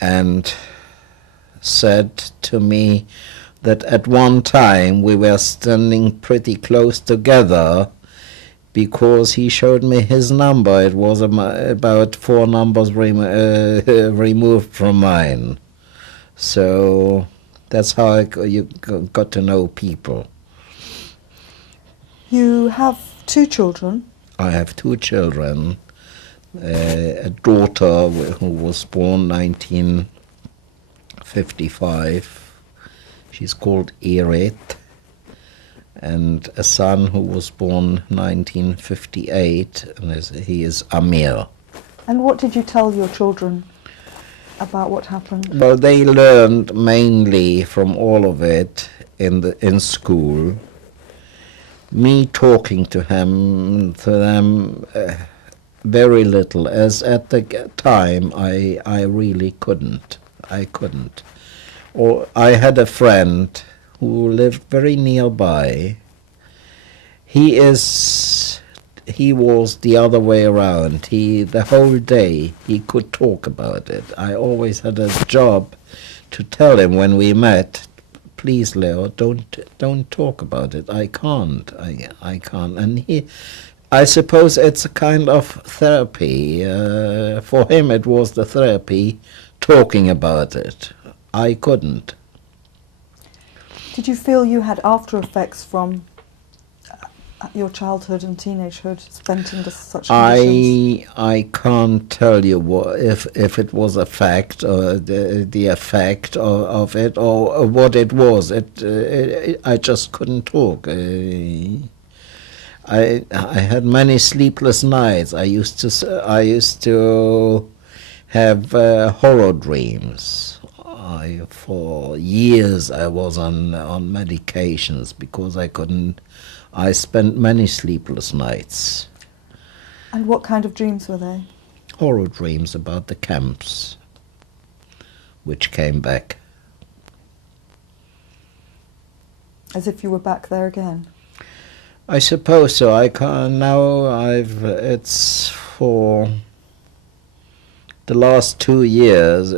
and said to me that at one time we were standing pretty close together because he showed me his number. It was about 4 numbers removed from mine. So that's how you got to know people. You have 2 children. I have 2 children. A daughter who was born 1955. She's called Erit. And a son who was born 1958, and he is Amir. And what did you tell your children about what happened? Well, they learned mainly from all of it in school. Me talking to them very little, as at the time I really couldn't. Or I had a friend who lived very nearby. He was the other way around. The whole day he could talk about it. I always had a job to tell him when we met, please, Leo, don't talk about it. I can't. I can't. And I suppose it's a kind of therapy. For him it was the therapy, talking about it. I couldn't. Did you feel you had after effects from your childhood and teenagehood spent in such conditions? I can't tell you if it was a fact or the effect of it or what it was. I just couldn't talk. I had many sleepless nights. I used to have horror dreams. For years I was on medications because I couldn't. I spent many sleepless nights. And what kind of dreams were they? Horror dreams about the camps, which came back. As if you were back there again? I suppose so. I can't now. It's for the last 2 years.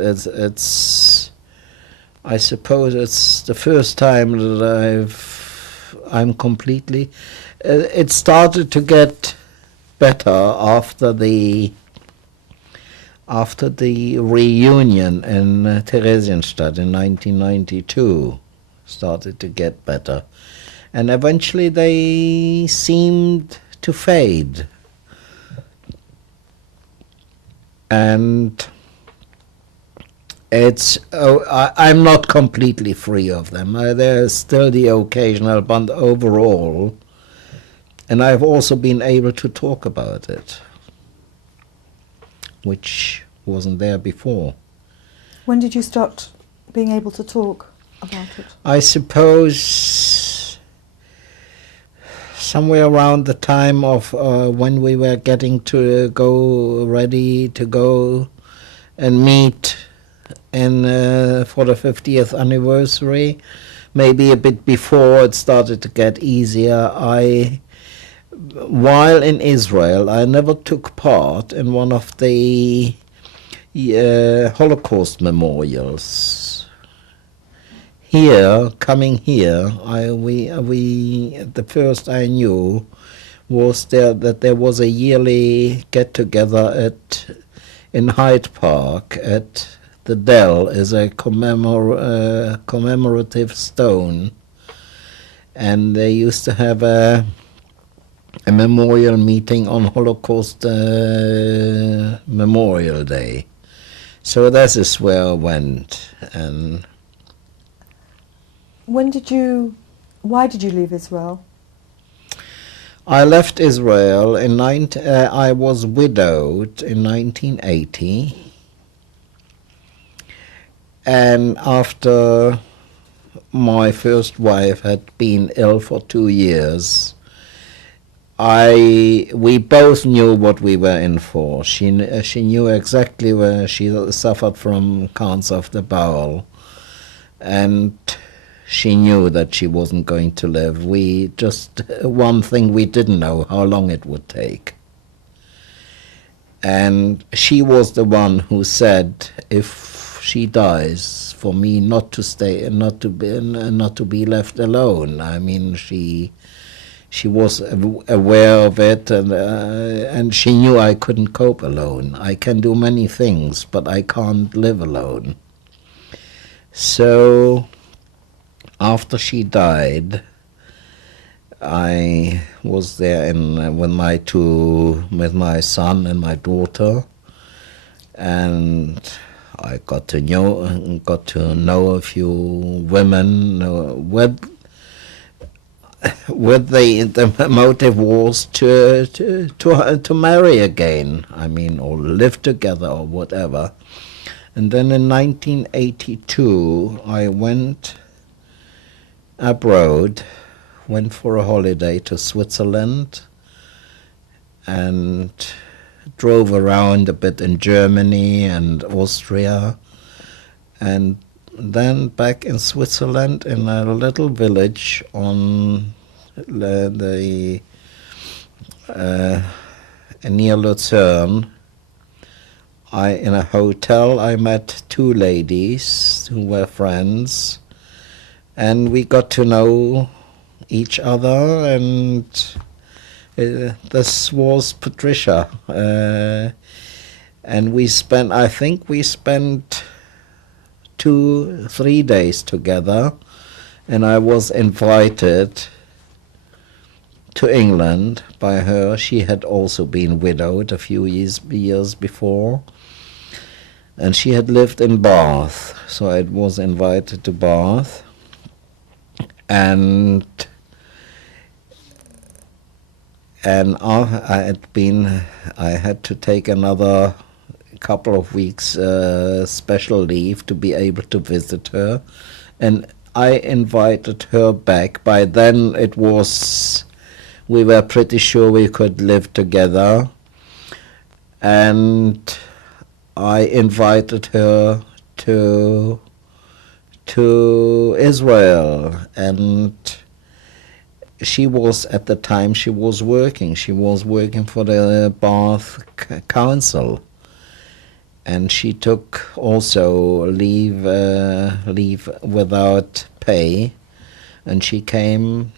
I suppose it's the first time that I'm completely. It started to get better after the reunion in Theresienstadt in 1992. Started to get better, and eventually they seemed to fade. And I'm not completely free of them. There's still the occasional, but overall, and I've also been able to talk about it, which wasn't there before. When did you start being able to talk about it? I suppose somewhere around the time of when we were getting to go ready to go and meet for the 50th anniversary, maybe a bit before it started to get easier. While in Israel, I never took part in one of the Holocaust memorials. Coming here, the first I knew was that there was a yearly get-together in Hyde Park at the Dell is a commemorative stone, and they used to have a memorial meeting on Holocaust Memorial Day. So that is where I went. And why did you leave Israel? I left Israel I was widowed in 1980. And after my first wife had been ill for 2 years, we both knew what we were in for. She knew exactly where she suffered from cancer of the bowel, and she knew that she wasn't going to live. One thing we didn't know, how long it would take. And she was the one who said, if she dies, for me not to stay and not to be left alone. I mean, she was aware of it, and she knew I couldn't cope alone. I can do many things, but I can't live alone. So after she died, I was there with my son and my daughter, and I got to know a few women with the motive was to marry again. I mean, or live together or whatever. And then in 1982, I went abroad, went for a holiday to Switzerland, and drove around a bit in Germany and Austria, and then back in Switzerland in a little village on near Lucerne. In a hotel I met two ladies who were friends, and we got to know each other, and this was Patricia, and I think we spent 2-3 days together, and I was invited to England by her. She had also been widowed a few years before, and she had lived in Bath, so I was invited to Bath, and I had to take another couple of weeks special leave to be able to visit her, and I invited her back. By then we were pretty sure we could live together, and I invited her to Israel, and at the time she was working for the Bath Council, and she took also leave without pay, and she came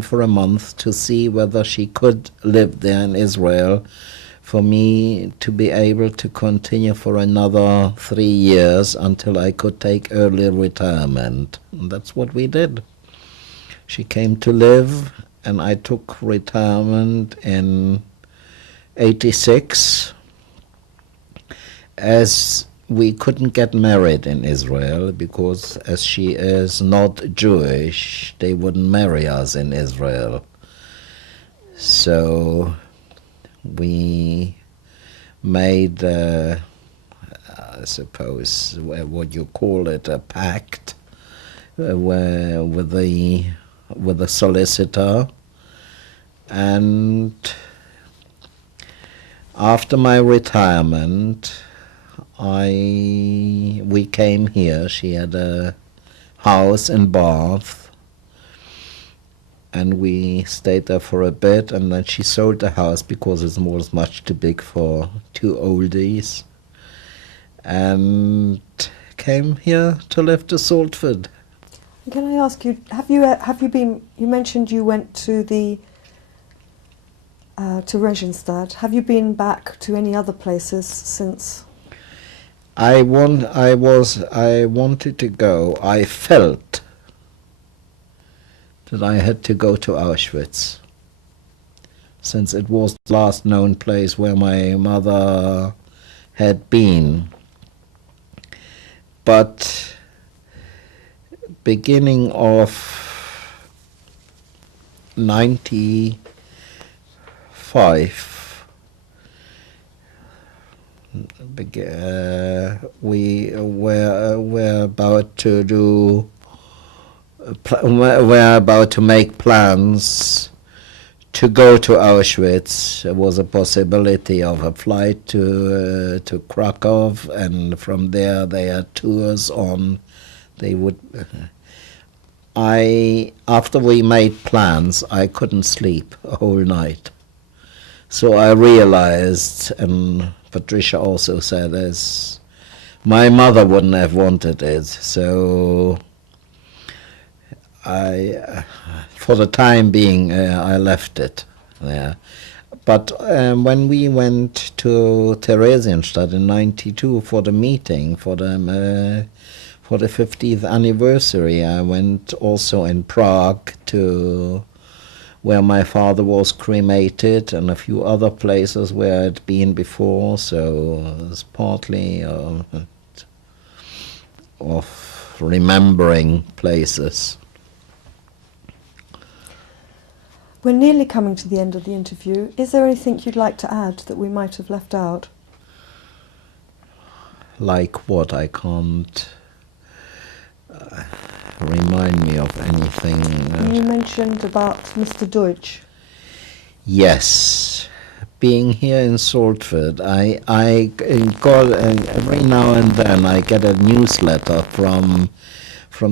for a month to see whether she could live there in Israel, for me to be able to continue for another 3 years until I could take early retirement. And that's what we did. She came to live, and I took retirement in 86. As we couldn't get married in Israel, because as she is not Jewish, they wouldn't marry us in Israel. So we made, I suppose, what you call it, a pact with the solicitor, and after my retirement, we came here. She had a house in Bath, and we stayed there for a bit, and then she sold the house because it was much too big for two oldies, and came here to live to Salford. Can I ask you, have you been? You mentioned you went to Regenstadt. Have you been back to any other places since? I wanted to go. I felt that I had to go to Auschwitz, since it was the last known place where my mother had been. But beginning of 95, we were about to make plans to go to Auschwitz. There was a possibility of a flight to Krakow, and from there they had tours on. After we made plans, I couldn't sleep a whole night. So I realized, and Patricia also said this, my mother wouldn't have wanted it, so for the time being, I left it there. But when we went to Theresienstadt in '92 for the meeting, for the 50th anniversary, I went also in Prague to where my father was cremated and a few other places where I'd been before, so it's partly of remembering places. We're nearly coming to the end of the interview. Is there anything you'd like to add that we might have left out? Like what? I can't remind me of anything. You mentioned about Mr. Deutsch. Yes. Being here in Salford, I got every now and then I get a newsletter from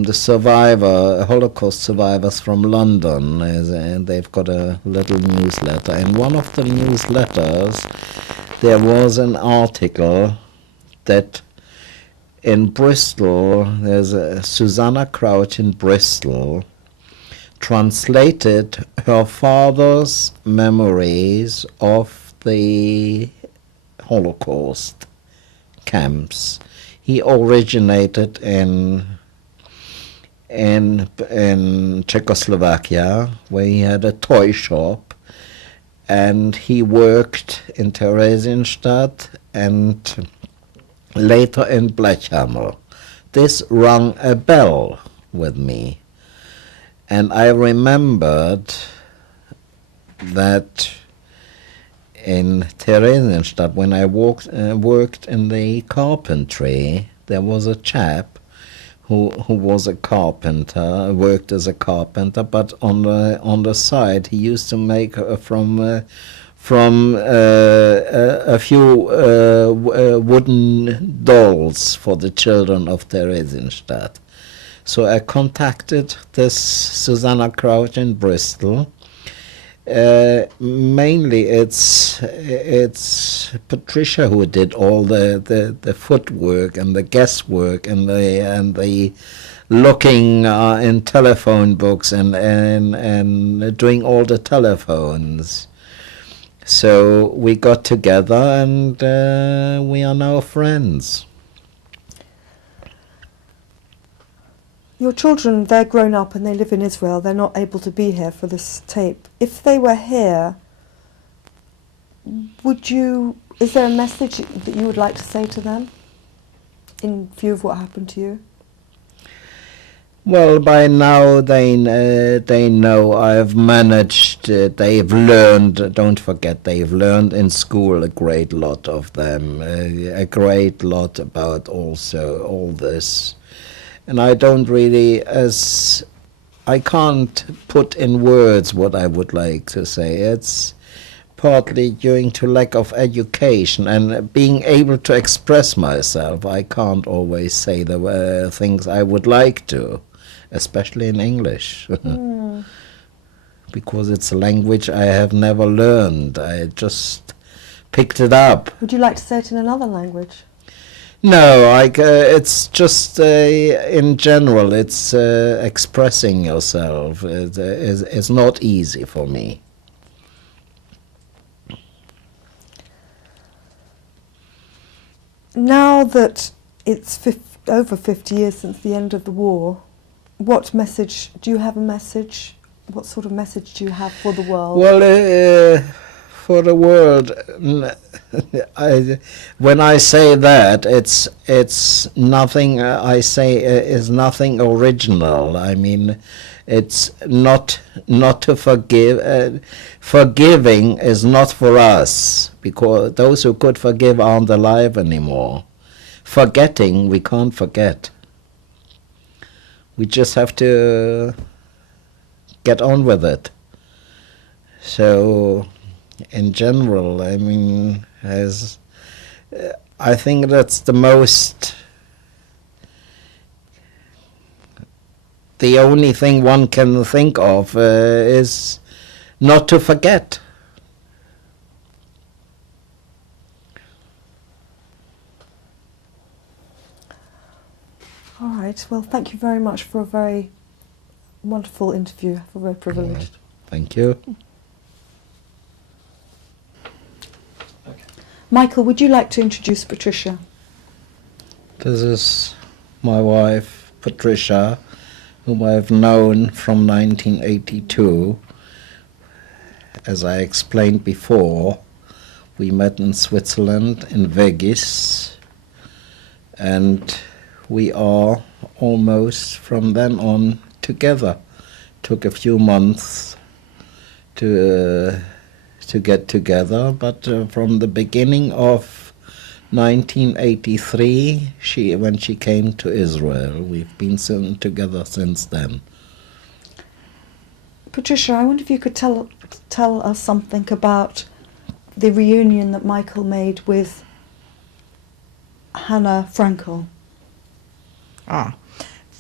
the Holocaust survivors from London, and they've got a little newsletter. In one of the newsletters, there was an article that in Bristol, there's a Susanna Crouch in Bristol, translated her father's memories of the Holocaust camps. He originated in Czechoslovakia, where he had a toy shop, and he worked in Theresienstadt and later in Blechhammer. This rang a bell with me, and I remembered that in Theresienstadt, when I worked in the carpentry, there was a chap who was a carpenter, worked as a carpenter, but on the side he used to make from a few wooden dolls for the children of Theresienstadt. So I contacted this Susanna Crouch in Bristol. Mainly it's Patricia who did all the footwork and the guesswork and the looking in telephone books and doing all the telephones. So we got together and we are now friends. Your children, they're grown up and they live in Israel. They're not able to be here for this tape. If they were here, is there a message that you would like to say to them in view of what happened to you? Well, by now they know I've managed, they've learned, don't forget, they've learned in school a great lot of them, a great lot about also all this. And I don't really, I can't put in words what I would like to say. It's partly due to lack of education and being able to express myself. I can't always say the things I would like to, especially in English. Because it's a language I have never learned. I just picked it up. Would you like to say it in another language? No, it's just in general, it's expressing yourself. It's not easy for me. Now that it's over 50 years since the end of the war, what message, do you have a message? What sort of message do you have for the world? Well, for the world, when I say that, it's nothing. I say is nothing original. I mean, it's not to forgive. Forgiving is not for us, because those who could forgive aren't alive anymore. Forgetting, we can't forget. We just have to get on with it. So, in general, I mean, I think that's the only thing one can think of is not to forget. All right. Well, thank you very much for a very wonderful interview. I feel very privileged. Thank you. Okay. Michael, would you like to introduce Patricia? This is my wife, Patricia, whom I've known from 1982. As I explained before, we met in Switzerland, in Vegis, and we are almost from then on together. Took a few months to get together, but from the beginning of 1983, when she came to Israel, we've been together since then. Patricia, I wonder if you could tell us something about the reunion that Michael made with Hannah Frankel.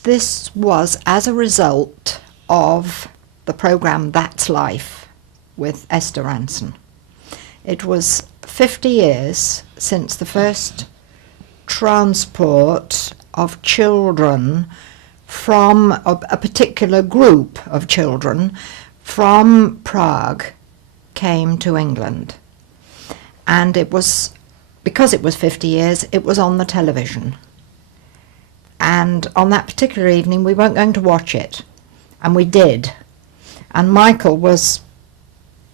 This was as a result of the programme That's Life with Esther Ranson. It was 50 years since the first transport of children from a particular group of children from Prague came to England. And it was, because it was 50 years, it was on the television. And on that particular evening, we weren't going to watch it. And we did. And Michael was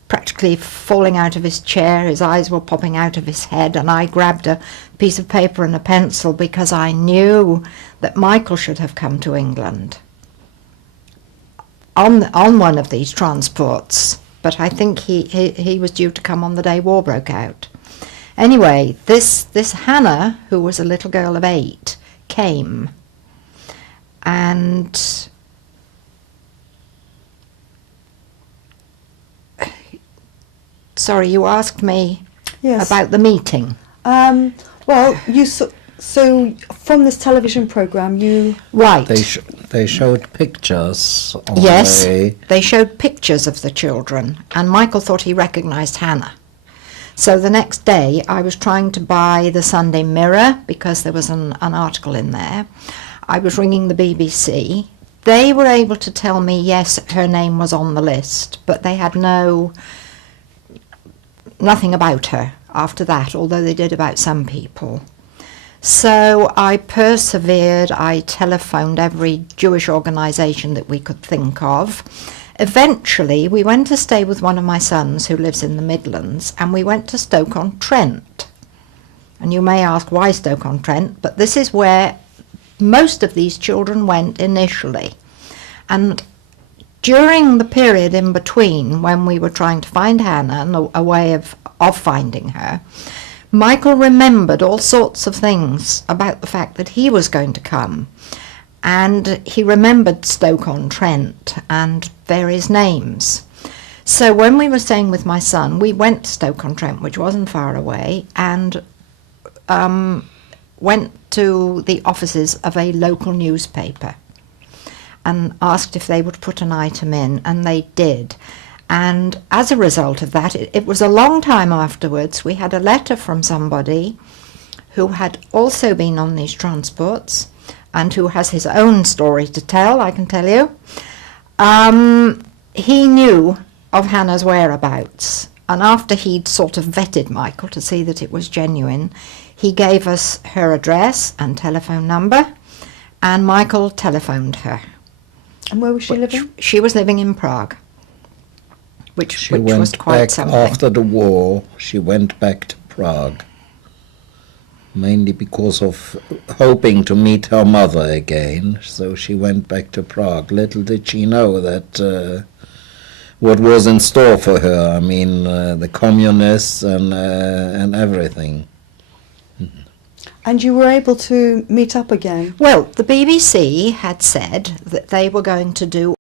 practically falling out of his chair, his eyes were popping out of his head, and I grabbed a piece of paper and a pencil because I knew that Michael should have come to England on one of these transports, but I think he was due to come on the day war broke out. Anyway, this Hannah, who was a little girl of 8, came, and sorry, you asked me about the meeting. Well, so from this television programme, you... Right. They showed pictures. Yes, they showed pictures of the children, and Michael thought he recognised Hannah. So the next day, I was trying to buy the Sunday Mirror, because there was an article in there. I was ringing the BBC. They were able to tell me, yes, her name was on the list, but they had nothing about her after that, although they did about some people. So I persevered. I telephoned every Jewish organisation that we could think of. Eventually, we went to stay with one of my sons who lives in the Midlands, and we went to Stoke-on-Trent. And you may ask why Stoke-on-Trent, but this is where most of these children went initially. And during the period in between, when we were trying to find Hannah and a way of finding her, Michael remembered all sorts of things about the fact that he was going to come. And he remembered Stoke-on-Trent and various names. So when we were staying with my son, we went to Stoke-on-Trent, which wasn't far away, and went to the offices of a local newspaper and asked if they would put an item in, and they did. And as a result of that, it was a long time afterwards, we had a letter from somebody who had also been on these transports and who has his own story to tell, I can tell you. He knew of Hannah's whereabouts, and after he'd sort of vetted Michael to see that it was genuine, he gave us her address and telephone number, and Michael telephoned her. And where was she living? She was living in Prague, which was went quite back something. after the war. She went back to Prague, mainly because of hoping to meet her mother again. So she went back to Prague. Little did she know that what was in store for her. I mean, the communists and everything. And you were able to meet up again? Well, the BBC had said that they were going to do